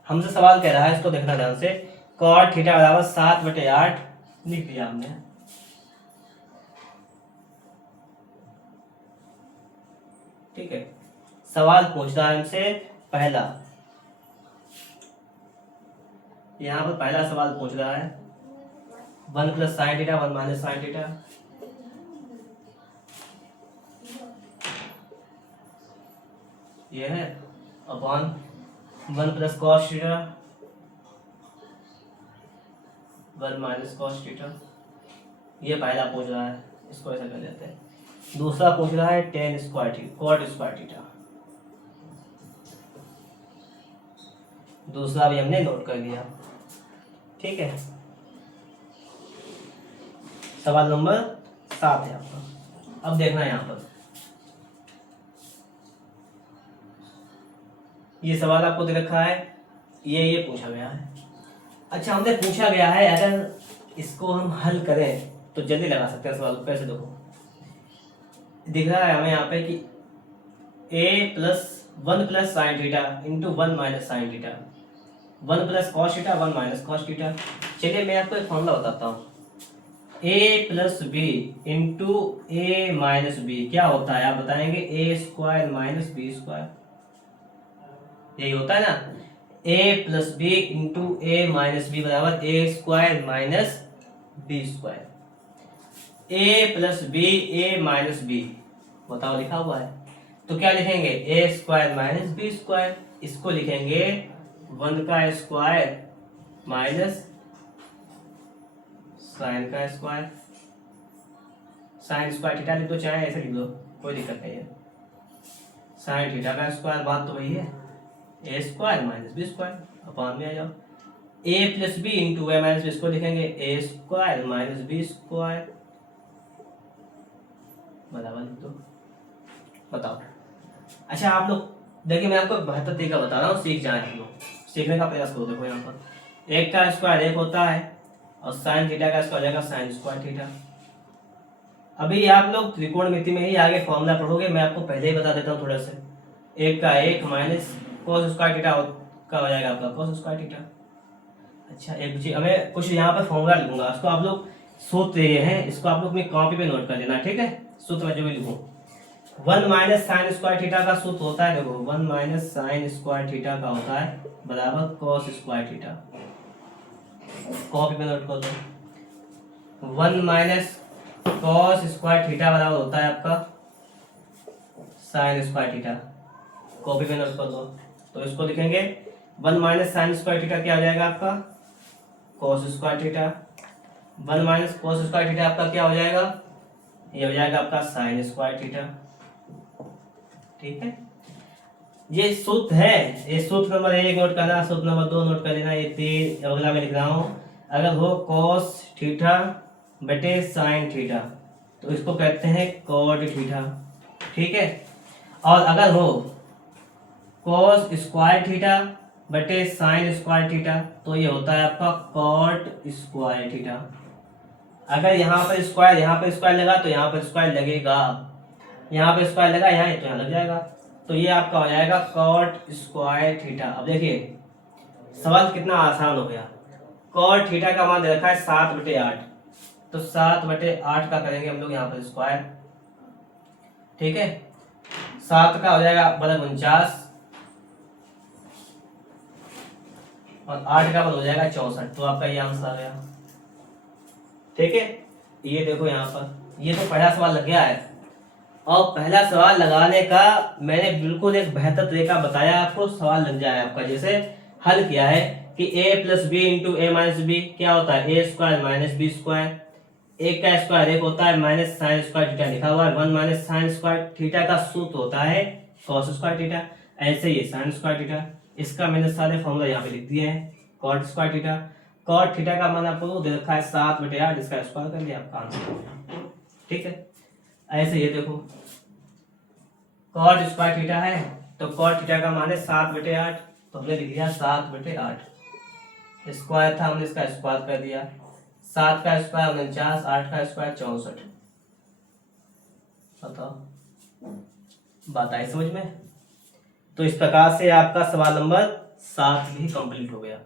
हमसे सवाल कह रहा है, इसको देखना ध्यान से। cot थीटा बराबर 7/8 लिख दिया हमने। ठीक है, सवाल पूछ रहा है हमसे पहला, यहाँ पर पहला सवाल पूछ रहा है 1 + sin थीटा 1 - sin थीटा। ये है upon 1 + cos theta 1 - cos theta. ये पहला पूछ रहा है, इसको ऐसा कर लेते हैं। दूसरा पूछ रहा है tan square theta cot square theta. दूसरा भी हमने नोट कर लिया। ठीक है, सवाल नंबर 7 है आपका। अब देखना यहाँ पर, ये सवाल आपको दे रखा है, ये पूछा गया है। अच्छा, हमने पूछा गया है, अगर इसको हम हल करें तो जल्दी लगा सकते हैं सवाल को। कैसे? देखो दिख रहा है हमें यहाँ पे कि a + 1 + sin theta into 1 - sin theta 1 + cos theta 1 - cos theta. चलिए मैं आपको एक फॉर्मूला बताता हूँ। a + b into a - b क्या होता है? आप बताएंगे a² - b²। यही होता है ना, a + b into a - b बराबर a² - b²। a + b a - b बताओ, लिखा हुआ है, तो क्या लिखेंगे? a² - b²। इसको लिखेंगे 1² माइनस साइन का स्क्वायर। साइन स्क्वायर थीटा लिख दो, चाहे ऐसे लिख दो, कोई दिक्कत नहीं है। साइन थीटा का स्क्वायर, बात तो वही है, a² - b² अपॉन में आ जाओ। a + b into a - b इसको लिखेंगे a² - b² बराबर लिख दो। बताओ। अच्छा आप लोग देखिए, मैं आपको बेहतर तरीका बता रहा हूँ, सीख जाए हम लोग, सीखने का प्रयास करो। देखो यहाँ पर 1 का स्क्वायर 1 होता है, और साइन थीटा का स्क्वायर जाएगा sin स्क्वायर थीटा। अभी आप लोग त्रिकोणमिति में ही आगे फॉर्मूला पढ़ोगे, मैं आपको पहले ही बता देता हूँ थोड़ा सा। 1 का 1 माइनस cos स्क्वायर थीटा का हो जाएगा आपका cos स्क्वायर थीटा। अच्छा एक चीज, हमें कुछ यहाँ पर फॉर्मूला लिखूंगा, उसको आप लोग सूत्र ये हैं, इसको आप लोग अपनी कॉपी पे नोट कर लेना। ठीक है, सूत्र में जो भी लिखूँ, one minus sine square theta का सूत्र होता है, देखो one minus sine square theta का होता है बराबर कॉस स्क्वायर थीटा। कॉपी में नोट कर दो, one minus cos square theta बराबर होता है आपका साइन स्क्वायर थीटा। कॉपी में नोट कर दो, तो इसको लिखेंगे one minus sine square theta क्या हो जाएगा आपका cos square theta, one minus cos square theta आपका क्या हो जाएगा, ये हो जाएगा आपका साइन स्क्वायर थीटा। ठीक है, ये सूत्र है, ये सूत्र नंबर 1 नोट करना, सूत्र नंबर 2 नोट कर लेना, ये 3 अगला मैं लिख रहा हूँ। अगर हो कॉस थीटा बटे साइन थीटा तो इसको कहते हैं कॉट थीटा। ठीक है, और अगर हो कॉस स्क्वायर थीटा बटे साइन स्क्वायर थीटा तो ये होता है आपका कॉट स्क्वायर थीटा। अगर यहाँ पर स्क्वायर लगा तो यहाँ पर स्क्वायर लगेगा, यहाँ पर स्क्वायर लगा यहाँ तो यहाँ लग जाएगा, तो ये आपका हो जाएगा कॉट स्क्वायर थीटा। अब देखिए सवाल कितना आसान हो गया। कॉट थीटा का मान दे रखा है 7/8, तो 7/8 का करेंगे हम लोग यहाँ पर स्क्वायर। ठीक है, 7 का हो जाएगा बलग 49 और 8 का बल हो जाएगा 64, तो आपका ये आंसर आ गया। ठीक है, ये देखो यहाँ पर ये तो पहला सवाल लग गया है, और पहला सवाल लगाने का मैंने बिल्कुल एक बेहतर तरीका बताया आपको, सवाल लग जाए आपका। जैसे हल किया है कि a plus B into A minus B क्या होता है A square minus B square, एक का स्क्वायर एक होता है माइनस साइन स्क्वायर थीटा लिखा हुआ है, one minus sine square theta का सूत्र होता है कॉस स्क्वायर थीटा, ऐसे ही साइन स्क्वायर थीटा, इसका मैंने सारे फॉर्मूला यहाँ पे लिख दिए हैं। Cot square theta, cot theta का मान आपको दे रखा है 7/8, इसका स्क्वायर कर लिया आपका आंसर। ठीक है, ऐसे ये देखो कॉट स्क्वायर थीटा है तो कॉट थीटा का मान है 7/8, तो हमने लिख दिया 7/8, स्क्वायर था हमने इसका स्क्वायर कर दिया, 7 का स्क्वायर 49, 8 का स्क्वायर 64। बताओ बात आई समझ में? तो इस प्रकार से आपका सवाल नंबर 7 भी कंप्लीट हो गया।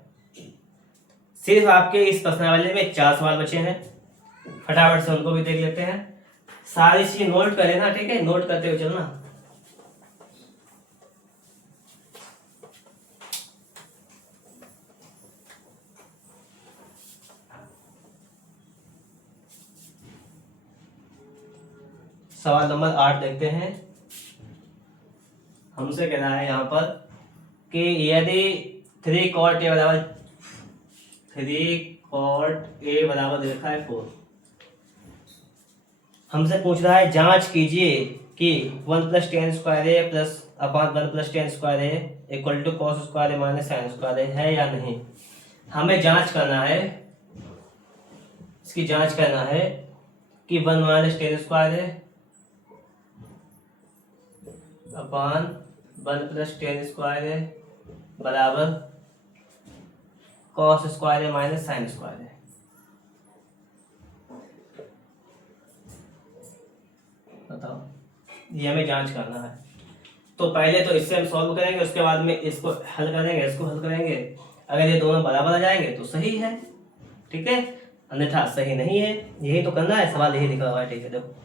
सिर्फ आपके इस प्रश्नावली में 4 सवाल बचे हैं, फटाफट से उनको भी देख लेते हैं। सारी चीज नोट कर लेना, ठीक है, नोट करते हुए चलना। सवाल नंबर 8 देखते हैं। हमसे कहना है यहाँ पर कि यदि 3 cot a बराबर देखा है 4, हमसे पूछ रहा है जांच कीजिए कि 1 + tan square A plus upon 1 + tan square A equal to cos square A minus sine square A है या नहीं। हमें जांच करना है, इसकी जांच करना है कि 1 - tan स्क्वायर ए अपॉन 1 + tan स्क्वायर ए बराबर cos square A minus sine square ए। बताओ, ये हमें जांच करना है। तो पहले तो इससे हम सॉल्व करेंगे, उसके बाद में इसको हल करेंगे, इसको हल करेंगे। अगर ये दोनों बराबर आ जाएंगे तो सही है, ठीक है, अन्यथा सही नहीं है। यही तो करना है, सवाल यही लिखा हुआ है। ठीक है, देखो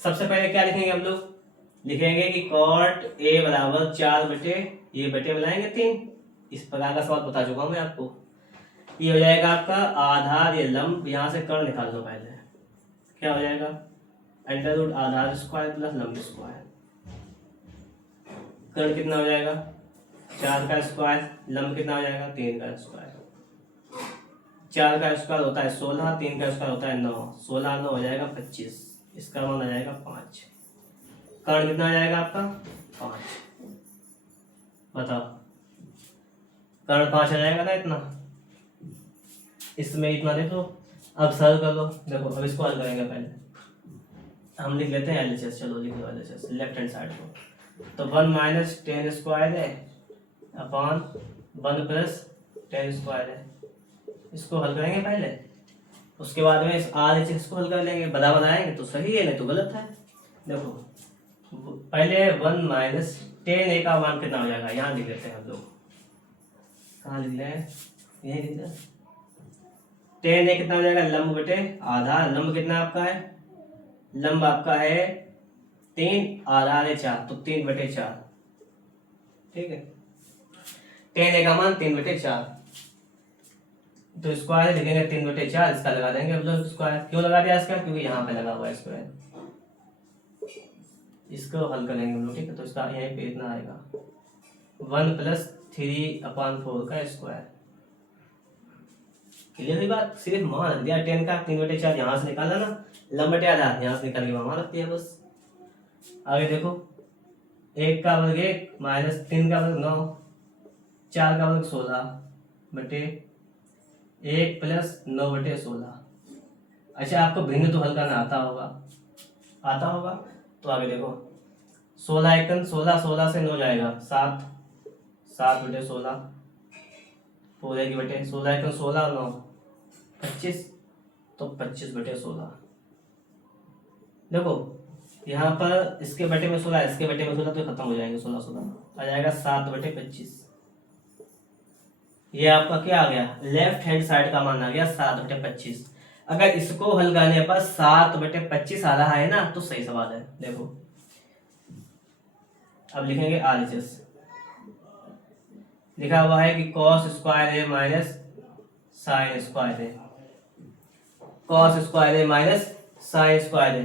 सबसे पहले क्या लिखेंगे हम लोग, लिखेंगे कि कॉट ए बराबर 4 बटे ये बटे मिलाएंगे 3। इस प्रकार का सवाल बता चुका हूं मैं आपको। ये हो जाएगा आपका आधार, ये लंब, यहाँ से कर्ण निकाल दो पहले, क्या हो जाएगा √ आधार स्क्वायर प्लस लंब स्क्वायर। कर्ण कितना हो जाएगा 4 का स्क्वायर, लंब कितना हो जाएगा 3 का स्क्वायर। 4 का स्क्वायर होता है 16, 3 का स्क्वायर होता है 9, 16 9 हो जाएगा 25, इसका मान आ जाएगा 5। कर्ण कितना आ जाएगा आपका 5। बताओ, कर्ण 5 आ जाएगा ना इतना, इसमें इतना देखो। अब सरल कर लो, देखो अब इसको हल करेंगे। पहले हम लिख लेते हैं LHS, चलो लिख लो LHS लेफ्ट हैंड साइड को। तो 1 - tan स्क्वायर है अपॉन 1 + tan स्क्वायर है, इसको हल करेंगे पहले, उसके बाद में इस RHS को हल कर लेंगे। बराबर आएंगे तो सही है, नहीं तो गलत है। देखो पहले 1 - tan a का मान कितना हो जाएगा, यहाँ लिख लेते हैं हम लोग। कहाँ लिख लें, यही लिख लें। tan a कितना हो जाएगा लंब बटे आधार, लंब कितना आपका है, लंब आपका है 3 आधा है 4, तो 3/4। ठीक है, 10 का मान 3/4, तो स्क्वायर लिखेंगे 3/4, इसका लगा देंगे हम लोग स्क्वायर। क्यों लगा दिया इसका? क्योंकि यहाँ पे लगा हुआ है स्क्वायर। इसको हल करेंगे हम लोग। ठीक है, तो इसका यहीं पे इतना आएगा 1 + 3/4 का स्क्वायर। क्लियर हुई बात? सिर्फ मान रख दिया 10 का 3/4, यहाँ से निकाला ना, लंबटे आधार यहाँ से निकाल के वहां रख दिया बस। आगे देखो, 1 का वर्ग 1 माइनस 3 का वर्ग 9, 4 का वर्ग 16 बटे 1 + 9/16। अच्छा, आपको भिन्न तो हल करना आता होगा। तो आगे देखो, 16 एकन 16, 16 से 9 जाएगा 7, 7/16 पूरे की बटे 16 एकन 16 और 9 25, तो 25/16। देखो यहाँ पर इसके बटे में 16, इसके बटे में 16, तो खत्म हो जाएंगे 16 16, आ जाएगा 7/25। ये आपका क्या आ गया? लेफ्ट हैंड साइड का मान आ गया 7/25। अगर इसको हल करने पर 7/25 आ रहा है ना, तो सही सवाल है। देखो अब लिखेंगे RHS। लिखा हुआ है कि cos स्क्वायर है माइनस साइन स्क्वायर है, cos स्क्वायर है माइनस साइन स्क्वायर है,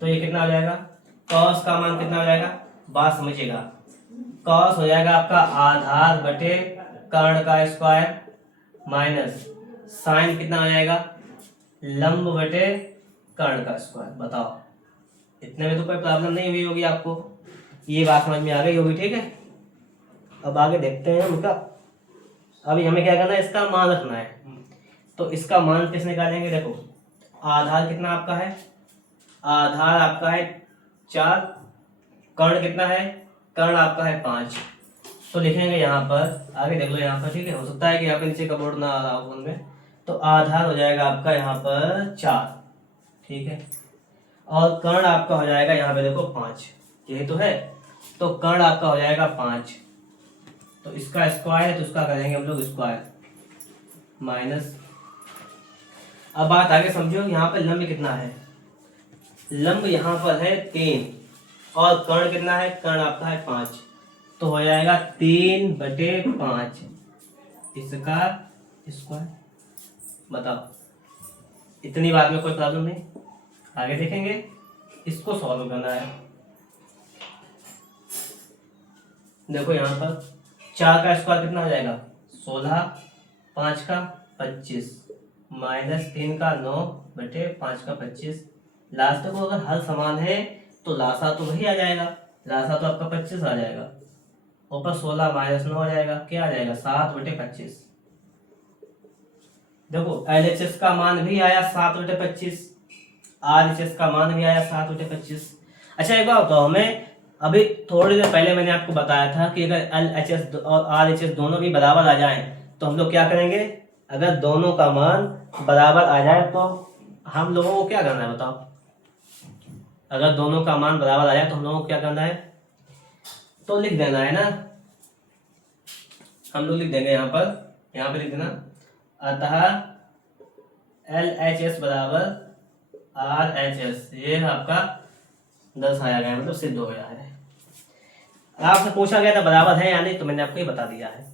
तो ये कितना हो जाएगा? cos का मान कितना हो जाएगा? बात समझिएगा, cos हो जाएगा आपका आधार बटे कर्ण का स्क्वायर माइनस साइन कितना हो जाएगा? लंब बटे कर्ण का स्क्वायर। बताओ, इतने में तो कोई प्रॉब्लम नहीं हुई होगी आपको, ये बात समझ में आ गई होगी। ठीक है, अब आगे देखते हैं उनका। अभी हमें क्या करना है? इसका मान रखना है। तो इसका मान कैसे निकालेंगे? देखो, आधार कितना आपका है? आधार आपका है 4, कर्ण कितना है? कर्ण आपका है 5। तो लिखेंगे यहाँ पर, आगे देख लो यहाँ पर। ठीक है, हो सकता है कि यहाँ पे नीचे का बोर्ड ना आ रहा हो उनमें, तो आधार हो जाएगा आपका यहाँ पर 4। ठीक है, और कर्ण आपका हो जाएगा यहाँ पे देखो 5, यही तो है, तो कर्ण आपका हो जाएगा 5। तो इसका स्क्वायर है, तो उसका करेंगे हम लोग स्क्वायर माइनस। अब बात आगे समझो, यहाँ पे लंब कितना है? लंब यहाँ पर है 3, और कर्ण कितना है? कर्ण आपका है 5, तो हो जाएगा 3/5 इसका स्क्वायर। बताओ, इतनी बात में कोई प्रॉब्लम नहीं। आगे देखेंगे, इसको सॉल्व करना है। देखो यहाँ पर 4 का स्क्वायर कितना हो जाएगा? 16, 5 का 25 माइनस 3 का 9/5 का 25। लास्ट को अगर हल समान है तो लासा तो वही आ जाएगा, लासा तो आपका 25 आ जाएगा, ऊपर 16 माइनस 9 आ जाएगा, क्या आ जाएगा? 7/25। देखो LHS का मान भी आया 7/25, RHS का मान भी आया 7/25। अच्छा एक बात बताओ, हमें अभी थोड़ी देर पहले मैंने आपको बताया था कि अगर LHS और RHS दोनों भी बराबर आ जाएं तो हम लोग क्या करेंगे? अगर दोनों का मान बराबर आ जाए तो हम लोगों को क्या करना है? बताओ, अगर दोनों का मान बराबर आ जाए तो हम लोगों को क्या करना है? तो लिख देना है ना, हम लोग लिख देंगे यहाँ पे लिख देना, अतः LHS बराबर RHS। ये आपका दर्शाया गया, मतलब सिद्ध हो गया है। आपसे पूछा गया था बराबर है या नहीं, तो मैंने आपको ये बता दिया है।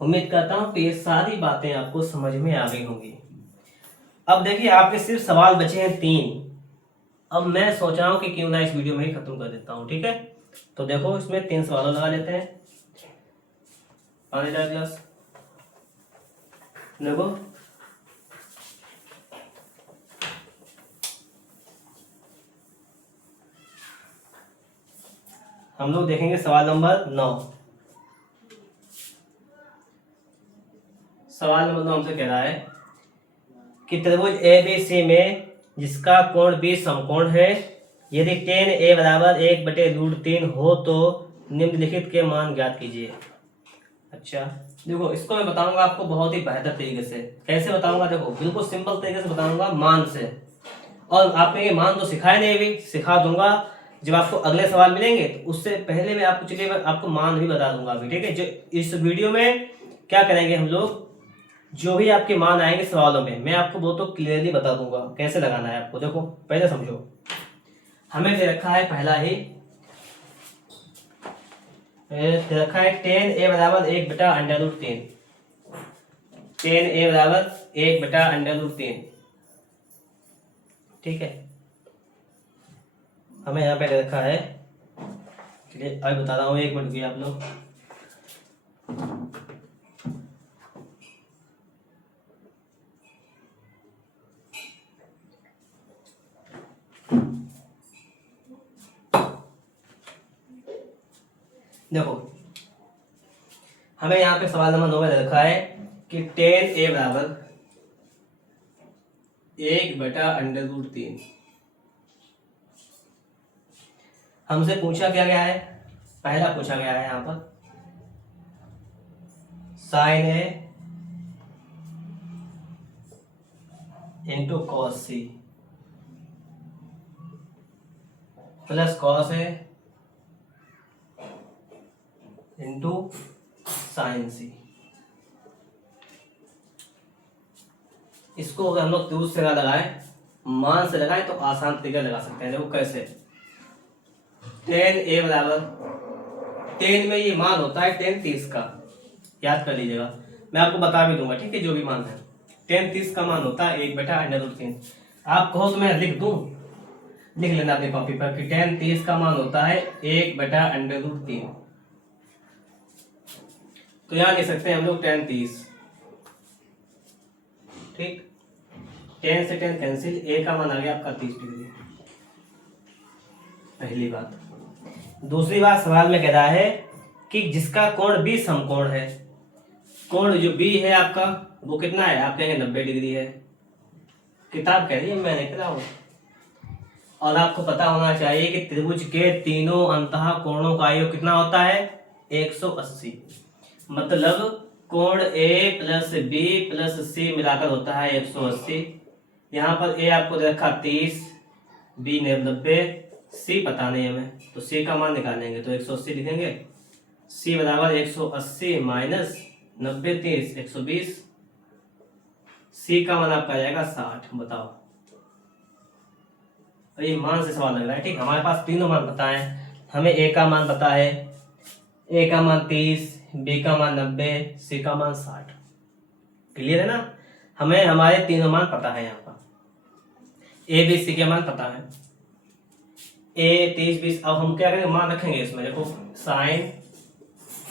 उम्मीद करता हूँ कि ये सारी बातें आपको समझ में आ गई होंगी। अब देखिए, आपके सिर्फ सवाल बचे हैं 3। अब मैं सोच रहा हूँ कि क्यों ना इस वीडियो में ही खत्म कर देता हूँ। ठीक है, तो देखो इसमें 3 सवाल लगा लेते हैं। पानी का गिलास देखो, हम लोग देखेंगे सवाल नंबर 9। सवाल नंबर 9 हमसे कह रहा है कि त्रिभुज ABC में जिसका कोण B समकोण है, यदि tan A बराबर 1/√3 हो तो निम्नलिखित के मान ज्ञात कीजिए। अच्छा देखो, इसको मैं बताऊंगा आपको बहुत ही बेहतर तरीके से। कैसे बताऊंगा? देखो, बिल्कुल सिंपल तरीके से बताऊंगा, मान से। और आपने ये मान तो सिखाया नहीं, भी सिखा दूंगा जब आपको अगले सवाल मिलेंगे, तो उससे पहले मैं आपको चलिए मैं आपको मान भी बता दूंगा अभी। ठीक है, जो इस वीडियो में क्या करेंगे हम लोग, जो भी आपके मान आएंगे सवालों में, मैं आपको वो तो क्लियरली बता दूंगा कैसे लगाना है आपको। देखो पहले समझो, हमें दे रखा है पहला ही, दे रखा है टेन ए बराबर 1/√3, टेन ए बराबर 1/√3, ठीक है। हमें यहाँ पे दे रखा है, चलिए अभी बता रहा हूँ, 1 मिनट रुकिए आप लोग। देखो हमें यहाँ पे सवाल नंबर 9 में रखा है कि टेन ए बराबर 1/√3। हमसे पूछा क्या गया है, पहला पूछा गया है यहाँ पर sine A into cos C plus cos A into sine C. इसको अगर हम लोग त्रिभुज से ना लगाए, मान से लगाए तो आसान तरीका लगा सकते हैं। देखो कैसे, टेन ए बराबर, टेन में ये मान होता है टेन 30 का, याद कर लीजिएगा, मैं आपको बता भी दूंगा, ठीक है। जो भी मान है टेन 30 का मान होता है 1/√3। आप कहो तो मैं लिख दूं, लिख लेना अपनी कॉपी पर कि टेन 30 का मान होता है 1/√3। तो यहाँ लिख सकते हैं हम लोग टेन 30, ठीक। 10 से 10 कैंसिल, ए का मान आ गया आपका 30 डिग्री, पहली बात। दूसरी बात, सवाल में कह रहा है कि जिसका कोण बी समकोण है, कोण जो बी है आपका वो कितना है, आप कहेंगे 90 डिग्री है, किताब कह रही है, मैं नहीं कह रहा हूं। और आपको पता होना चाहिए कि त्रिभुज के तीनों अंतः कोणों का योग कितना होता है, 180। मतलब कोण ए प्लस बी प्लस सी मिलाकर होता है 180। यहाँ पर ए आपको दे रखा 30, बी ने 90, सी पता नहीं हमें, तो सी का मान निकालेंगे तो 180 लिखेंगे। सी बराबर 180 माइनस 90 30 120, सी का मान आपका आ जाएगा 60। बताओ, तो ये मान से सवाल लग रहा है, ठीक। हमारे पास तीनों मान पता है, हमें ए का मान पता है, ए का मान 30, बी का मान 90, सी का मान 60। क्लियर है ना, हमें हमारे तीनों मान पता है। यहाँ पर ए बी सी के मान पता है, ए 30 20। अब हम क्या करेंगे, मान रखेंगे इसमें। देखो साइन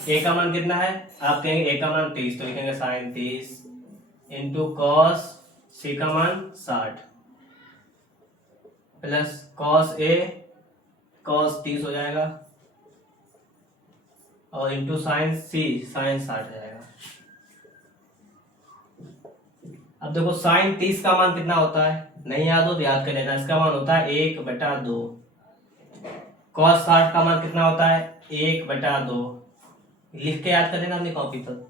ए का मान कितना है, आप कहेंगे ए का मान 30, तो लिखेंगे साइन 30 इंटू कॉस सी का मान 60 प्लस कॉस ए, कॉस 30 हो जाएगा, और इंटू साइन सी, साइन 60 हो जाएगा। अब देखो साइन 30 का मान कितना होता है, नहीं याद हो तो याद कर लेना, इसका मान होता है 1/2। कॉस 60 का मान कितना होता है, 1/2, लिख के याद कर लेना अपनी कॉपी पर।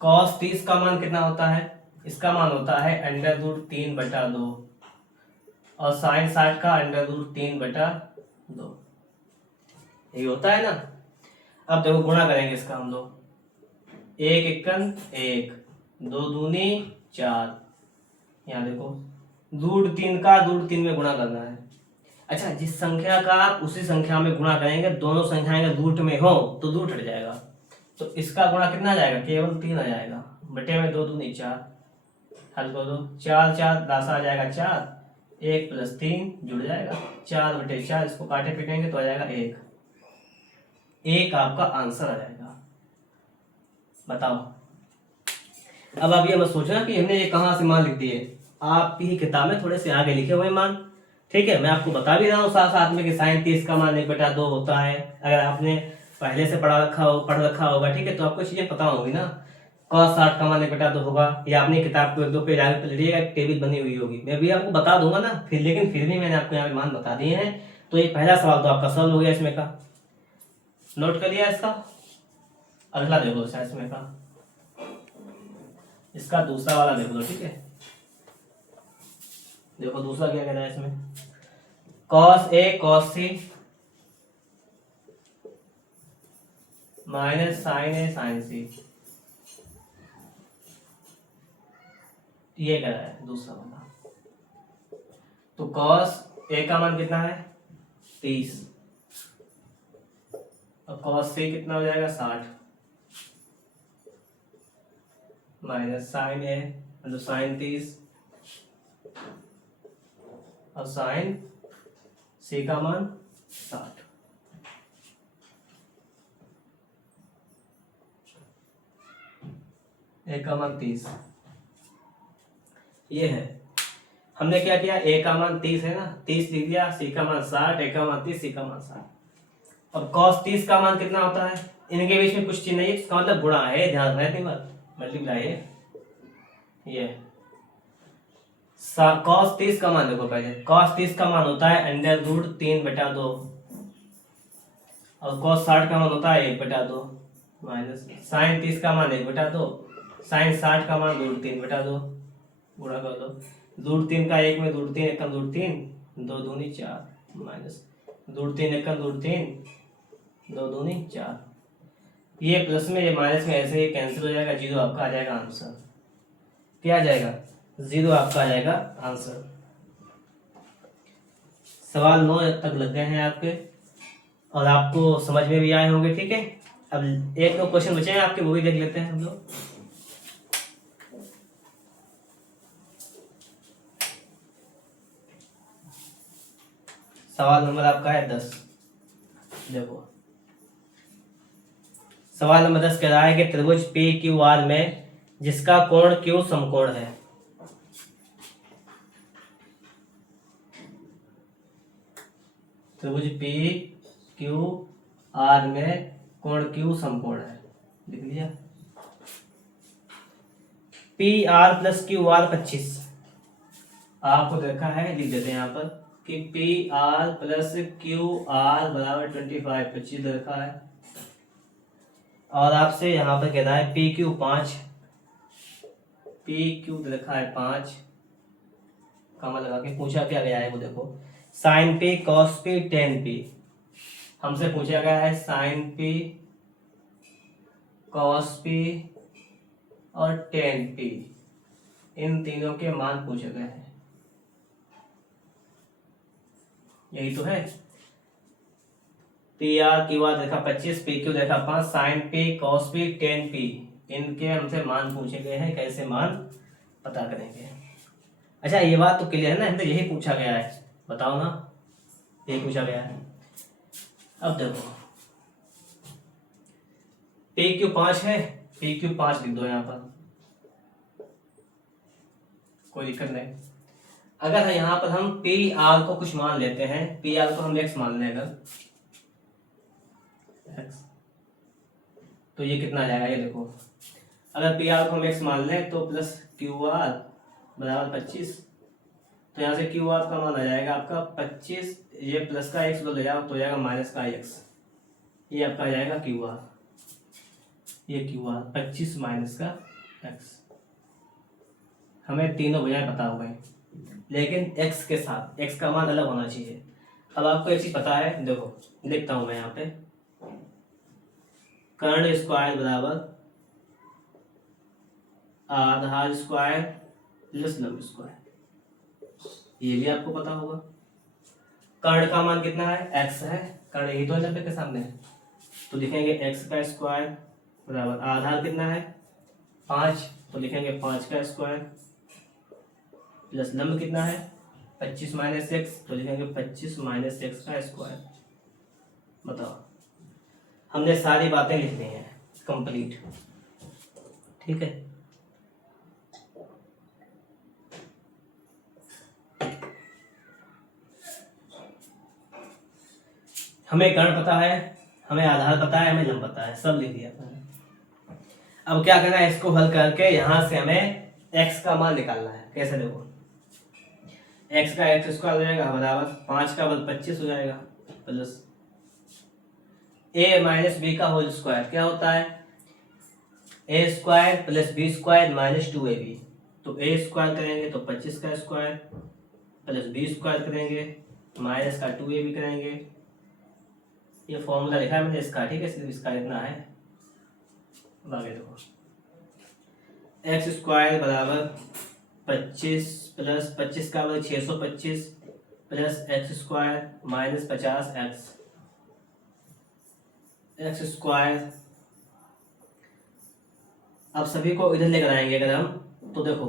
कॉस 30 का मान कितना होता है, इसका मान होता है √3/2, और साइन 60 का √3/2, ये होता है ना। अब देखो गुणा करेंगे इसका हम लोग, 1 एकन 1, 2 दूनी 4, यहाँ देखो √3 का √3 में गुणा करना है। अच्छा, जिस संख्या का आप उसी संख्या में गुणा करेंगे, दोनों संख्याएं अगर रूट में हो तो रूट हट जाएगा, तो इसका गुणा कितना आ जाएगा, केवल 3 आ जाएगा, बटे में 2 दूनी 4, हल कर दो, 4 4 दासा आ जाएगा 4, 1 + 3 जुड़ जाएगा 4/4, इसको काटे पीटेंगे तो आ जाएगा 1, एक आपका आंसर आ जाएगा। बताओ, अब आप ये मत सोचना कि हमने ये कहाँ से मान लिख दिए, आपकी किताब में थोड़े से आगे लिखे हुए मान, ठीक है। मैं आपको बता भी रहा हूँ साथ साथ में कि साइन 30 का मान 1/2 होता है। अगर आपने पहले से पढ़ रखा होगा, ठीक है, तो आपको चीजें पता होगी ना। cos 60 का मान 1/2 होगा, या अपनी किताब को 1-2 पेज आगे पढ़िएगा, एक टेबल बनी हुई होगी, मैं भी आपको बता दूंगा ना फिर, लेकिन फिर भी मैंने आपको यहाँ पे मान बता दिए हैं। तो ये पहला सवाल तो आपका सॉल्व हो गया इसमें का, नोट कर लिया इसका। अगला देखो इसमें का, इसका दूसरा वाला देख लो, ठीक है। देखो दूसरा क्या कह रहा है इसमें, cos A cos C minus sine A sine C, ये कह रहा है दूसरा वाला। तो cos ए का मान कितना है 30 और cos c कितना हो जाएगा 60 माइनस साइन ए मतलब साइन 30 और साइन c का मान 60। ए का मान 30 ये है। हमने क्या किया ए का मान 30 है ना 30 लिख दिया, सी का मान 60, ए का मान 30, सी का मान 60। अब cos 30 का मान कितना होता है, इनके बीच में कुछ चीज नहीं, इसका मतलब गुणा है, ध्यान रखना है बात, मल्टीप्लाई है ये। cos 30 का मान देखो पहले, cos 30 का मान होता है √3/2 और cos 60 का मान होता है 1/2 माइनस sin 30 का मान 1/2, sin 60 का मान √3/2 गुणा कर दो। √3 का 1 में √3 1 √3 2 दूनी 4 माइनस √3 1 √3 2 दूनी 4। ये प्लस में ये माइनस में ऐसे ही कैंसिल हो जाएगा, जीरो आपका आ जाएगा आंसर। क्या आ जाएगा 0 आपका आ जाएगा आंसर। सवाल 9 तक लग गए हैं आपके और आपको समझ में भी आए होंगे। ठीक है, अब 1-2 क्वेश्चन बचे हैं आपके, वो भी देख लेते हैं हम लोग। सवाल नंबर आपका है 10। देखो सवाल नंबर 10 कह रहा है कि त्रिभुज पी क्यू आर में जिसका कोण क्यू समकोण है। त्रिभुज पी क्यू आर में कोण क्यू समकोण है, लिख लिया। P R plus Q R 25 आपको देखा है, लिख देते हैं यहाँ पर कि P R plus Q R बराबर 25 देखा है। और आपसे यहाँ पर कह रहा है पी क्यू 5, पी क्यू लिखा है 5 कमा लगा के पूछा क्या गया है वो देखो, sine P cos P tan P. हमसे पूछा गया है साइन पी कॉस पी और टेन पी, इन तीनों के मान पूछे गए हैं, यही तो है। पी आर क्यू आर देखा 25, पी क्यू देखा 5, sine P cos P tan P, इनके हमसे मान पूछे गए हैं, कैसे मान पता करेंगे। अच्छा ये बात तो क्लियर है ना, हमसे यही पूछा गया है, बताओ ना, यही पूछा गया है। अब देखो पी क्यू 5 है, पी क्यू 5 लिख दो यहाँ पर, कोई दिक्कत नहीं। अगर यहाँ पर हम पी आर को कुछ मान लेते हैं, पी आर को हम एक्स मान लें अगर x, तो ये कितना आ जाएगा, ये देखो अगर पी आर को हम x मान लें तो प्लस क्यू आर बराबर 25, तो यहाँ से क्यू आर का मान आ जाएगा आपका 25, ये प्लस का x ले जाओ तो जाएगा माइनस का x, ये आपका आ जाएगा क्यू आर, ये क्यू आर 25 माइनस का x। हमें तीनों भुजाएं पता हो गई, लेकिन x के साथ x का मान अलग होना चाहिए। अब आपको एक चीज पता है, देखो लिखता हूं मैं यहाँ पे, कर्ण स्क्वायर बराबर आधार स्क्वायर प्लस लंब स्क्वायर, ये भी आपको पता होगा। कर्ण का मान कितना है x है, कर्ण यही तो है 90 के सामने है, तो लिखेंगे x का स्क्वायर बराबर आधार कितना है 5, तो लिखेंगे 5 का स्क्वायर प्लस लंब कितना है 25 माइनस एक्स, तो लिखेंगे 25 माइनस एक्स का स्क्वायर। बताओ, हमने सारी बातें लिख दी हैं कंप्लीट, ठीक है। हमें कर्ण पता है, हमें आधार पता है, हमें लंब पता है, सब लिख दिया। अब क्या करना है, इसको हल करके यहां से हमें x का मान निकालना है। कैसे, देखो x का x स्क्वायर हो जाएगा बराबर 5 का बल 25 हो जाएगा प्लस a माइनस बी का होल स्क्वायर, क्या होता है a square plus B square minus 2ab, तो a स्क्वायर करेंगे तो 25 का स्क्वायर प्लस बी स्क्वायर करेंगे माइनस का 2ab करेंगे। ये फॉर्मूला लिखा है मैंने इसका, ठीक है, सिर्फ इसका इतना है। आगे देखो एक्स स्क्वायर बराबर 25 प्लस 25 का बराबर 625 plus x square minus 50 x square. अब सभी को इधर लेकर आएंगे अगर हम, तो देखो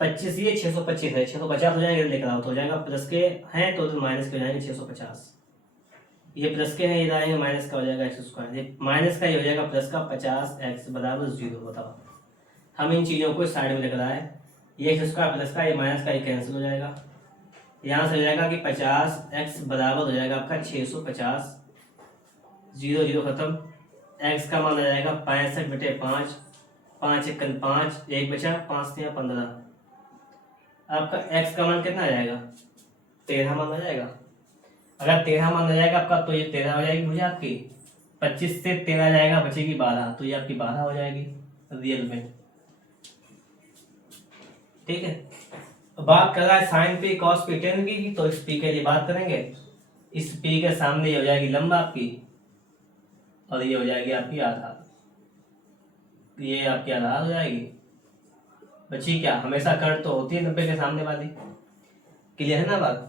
25 ये 625 है, 650 हो जाएंगे, इधर लेकर आओ तो हो जाएगा प्लस के हैं तो इधर माइनस के हो जाएंगे 650। ये प्लस के हैं, इधर आएंगे माइनस का हो जाएगा एक्स स्क्वायर, ये माइनस का ही हो जाएगा प्लस का 50x बराबर 0। बताओ, हम इन चीज़ों को साइड में लेकर आए, ये एक्स स्क्वायर प्लस का, ये माइनस का, ये कैंसिल हो जाएगा। यहाँ से हो जाएगा कि 50x बराबर हो जाएगा आपका 650, 0 0 खत्म, x का मान आ जाएगा 65/5, 5 1 5, 1 बचा, 5 3 15। आपका x का मान कितना आ जाएगा? 13 मान आ जाएगा। अगर 13 मान आ जाएगा आपका तो ये 13 हो जाएगी भुजा आपकी, 25 से 13 जाएगा बचेगी 12, तो ये आपकी 12 हो जाएगी रियल में। ठीक है, बात कर रहा है sine P cos P ten की, तो इस पी के लिए बात करेंगे। इस पी के सामने ये हो जाएगी लंब आपकी, और ये हो जाएगी आपकी आधार, ये आपकी आधार हो जाएगी। बची क्या? हमेशा कर्ण तो होती है 90 के सामने वाली। क्लियर है ना बात?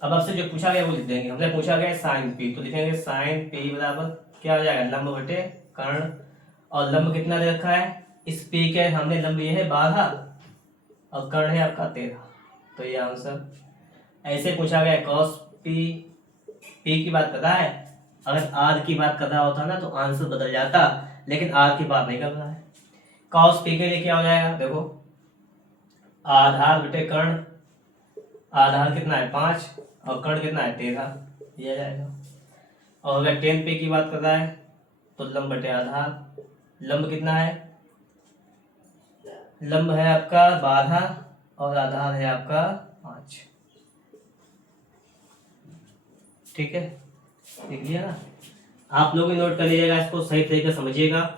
अब आपसे जो पूछा गया वो लिख देंगे। हमसे पूछा गया साइन पी, तो लिखेंगे साइन पी बराबर क्या हो जाएगा? लंब बटे कर्ण। और लंब कितना दे रखा है? इस पी के हमने लंब ये है 12 और कर्ण है आपका 13, तो ये आंसर। ऐसे पूछा गया कॉस पी, पी की बात कर रहा है, अगर आर की बात कर रहा होता ना तो आंसर बदल जाता, लेकिन आर की बात नहीं कर रहा है। कॉस पी के लिए क्या हो जाएगा? देखो आधार बटे कर्ण, आधार कितना है 5 और कर्ण कितना है 13, ये जाएगा। और अगर टेन पी की बात कर रहा है तो लंब बटे आधार, लंब कितना है? लंब है आपका 12 और आधार है आपका 5। ठीक है, देख लिया ना? आप लोग भी नोट कर लीजिएगा, इसको सही तरीके से समझिएगा।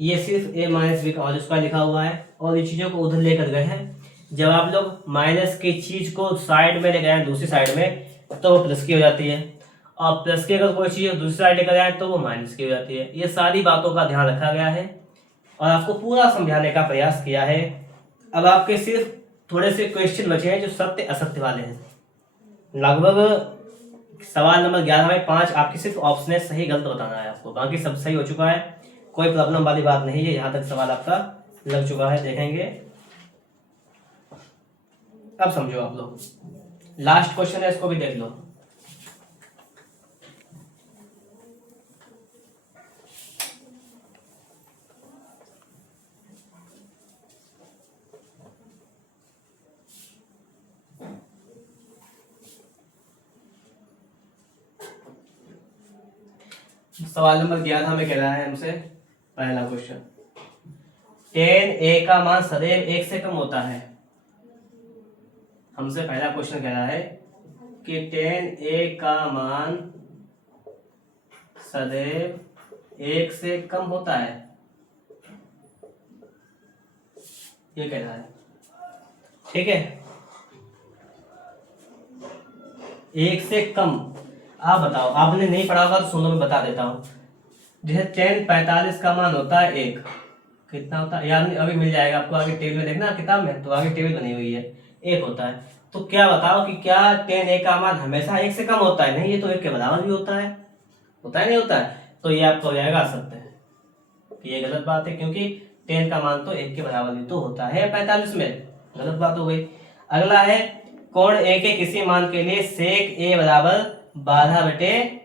ये सिर्फ a माइनस बी का और इसका लिखा हुआ है, और इन चीज़ों को उधर लेकर गए हैं। जब आप लोग माइनस की चीज़ को साइड में ले गए दूसरी साइड में, तो वो प्लस की हो जाती है, और प्लस की अगर कोई चीज़ दूसरी साइड लेकर जाए तो वो माइनस की हो जाती है। ये सारी बातों का ध्यान रखा गया है और आपको पूरा समझाने का प्रयास किया है। अब आपके सिर्फ थोड़े से क्वेश्चन बचे हैं जो सत्य असत्य वाले हैं। लगभग सवाल नंबर 11 में 5 आपकी सिर्फ ऑप्शन है, सही गलत बताना है आपको, बाकी सब सही हो चुका है, कोई प्रॉब्लम वाली बात नहीं है। यहाँ तक सवाल आपका लग चुका है, देखेंगे। अब समझो आप लोग, लास्ट क्वेश्चन है, इसको भी देख लो। सवाल नंबर 11 में कह रहा है हमसे, पहला क्वेश्चन, टेन ए का मान सदैव 1 से कम होता है। हमसे पहला क्वेश्चन कह रहा है कि टेन ए का मान सदैव 1 से कम होता है, ये कह रहा है। ठीक है, 1 से कम। आप बताओ, आपने नहीं पढ़ा होगा तो सुनो, मैं बता देता हूँ। जैसे टेन 45 का मान होता है 1, कितना होता है यार? अभी मिल जाएगा आपको, आगे टेबल में देखना किताब में, तो आगे टेबल बनी हुई है, 1 होता है। तो क्या बताओ कि क्या टेन ए का मान हमेशा 1 से कम होता है? नहीं, ये तो 1 के बराबर भी होता है, नहीं होता है? तो ये आपका हो जाएगा असत्य है, ये गलत बात है, क्योंकि टेन का मान तो 1 के बराबर भी तो होता है 45 में, गलत बात हो गई। अगला है, कोण ए के किसी मान के लिए सेक ए बराबर 12/5,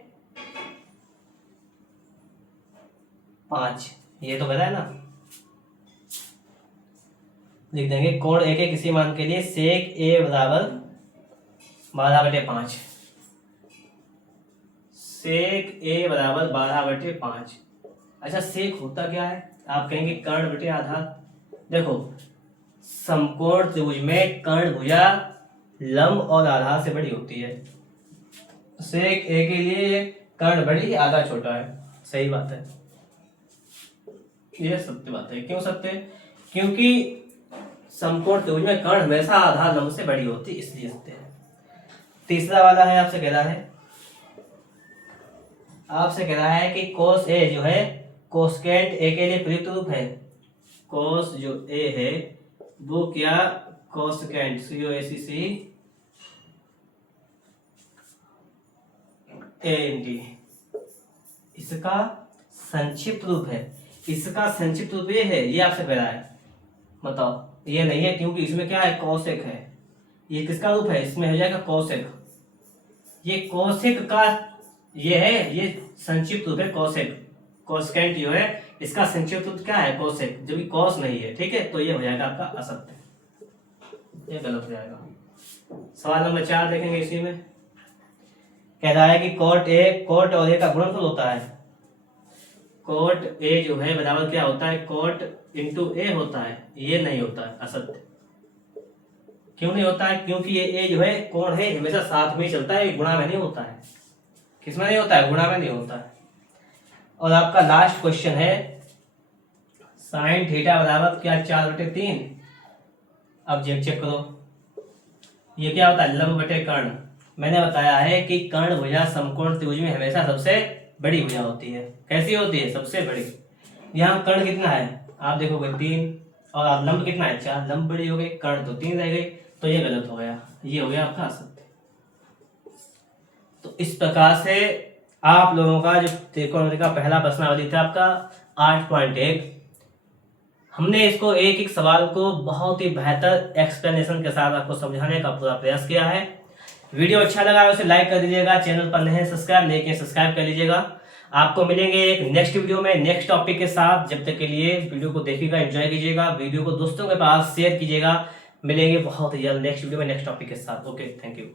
ये तो पता है ना? लिख देंगे कोण ए के किसी मान के लिए सेक ए बराबर 12/5, सेक ए बराबर 12/5। अच्छा, सेक होता क्या है? आप कहेंगे कर्ण बटे आधार। देखो, समकोण त्रिभुज में कर्ण भुजा लंब और आधार से बड़ी होती है। सेक ए के लिए कर्ण बड़ी, आधार छोटा है, सही बात है, यह सत्य बात है। क्यों सत्य? क्योंकि समकोण त्रिभुज में कर्ण हमेशा आधार लंब से बड़ी होती है, इसलिए सत्य है। तीसरा वाला है, आपसे कह रहा है कि कोस ए जो है कोसेकेंट ए के लिए प्रयुक्त रूप है। कोस जो ए है वो क्या? कोसेकेंट, COSEC AND, इसका संक्षिप्त रूप है। इसका संक्षिप्त रूप ये है, ये आपसे कह रहा है, बताओ। ये नहीं है क्योंकि इसमें क्या है, कोसेक है। ये किसका रूप है, इसमें हो जाएगा कोसेक। ये कोसेक का ये है, ये संक्षिप्त रूप है कोसेक। कोसेकेंट जो है इसका संक्षिप्त रूप क्या है, कोसेक, जो कि कोस नहीं है। ठीक है, तो ये हो जाएगा आपका असत्य, ये गलत हो जाएगा। सवाल नंबर 4 देखेंगे। इसी में कह रहा है कि कोट और ए का गुणनफल होता है। कोट ए जो है बराबर क्या होता है, कोट इंटू ए होता है। ये नहीं होता है, असत्य। क्यों नहीं होता है, क्योंकि ये ए जो है कोण है, हमेशा साथ में ही चलता है, गुणा में नहीं होता है। किसमें नहीं होता है, गुणा में नहीं होता है। और आपका लास्ट क्वेश्चन है, साइन थीटा बराबर क्या 4/3। अब चेक करो, ये क्या होता है, लंब बटे कर्ण। मैंने बताया है कि कर्ण भुजा समकोण त्रिभुज में हमेशा सबसे बड़ी भुजा होती है। कैसी होती है, सबसे बड़ी। यहाँ कर्ण कितना है, आप देखोगे 3, और लंब कितना है 4, लंब बड़ी हो गई, कर्ण तो 3 रह गई, तो ये गलत हो गया, ये हो गया आपका असत्य। तो इस प्रकार से आप लोगों का जो त्रिकोणमिति का पहला प्रश्नावली था आपका 8.1, हमने इसको एक एक सवाल को बहुत ही बेहतर एक्सप्लेनेशन के साथ आपको समझाने का पूरा प्रयास किया है। वीडियो अच्छा लगा है उसे लाइक कर दीजिएगा, चैनल पर नए सब्सक्राइब नहीं किए सब्सक्राइब कर लीजिएगा। आपको मिलेंगे एक नेक्स्ट वीडियो में नेक्स्ट टॉपिक के साथ। जब तक के लिए वीडियो को देखिएगा, एंजॉय कीजिएगा, वीडियो को दोस्तों के पास शेयर कीजिएगा। मिलेंगे बहुत ही जल्द नेक्स्ट वीडियो में नेक्स्ट टॉपिक के साथ। Okay, thank you.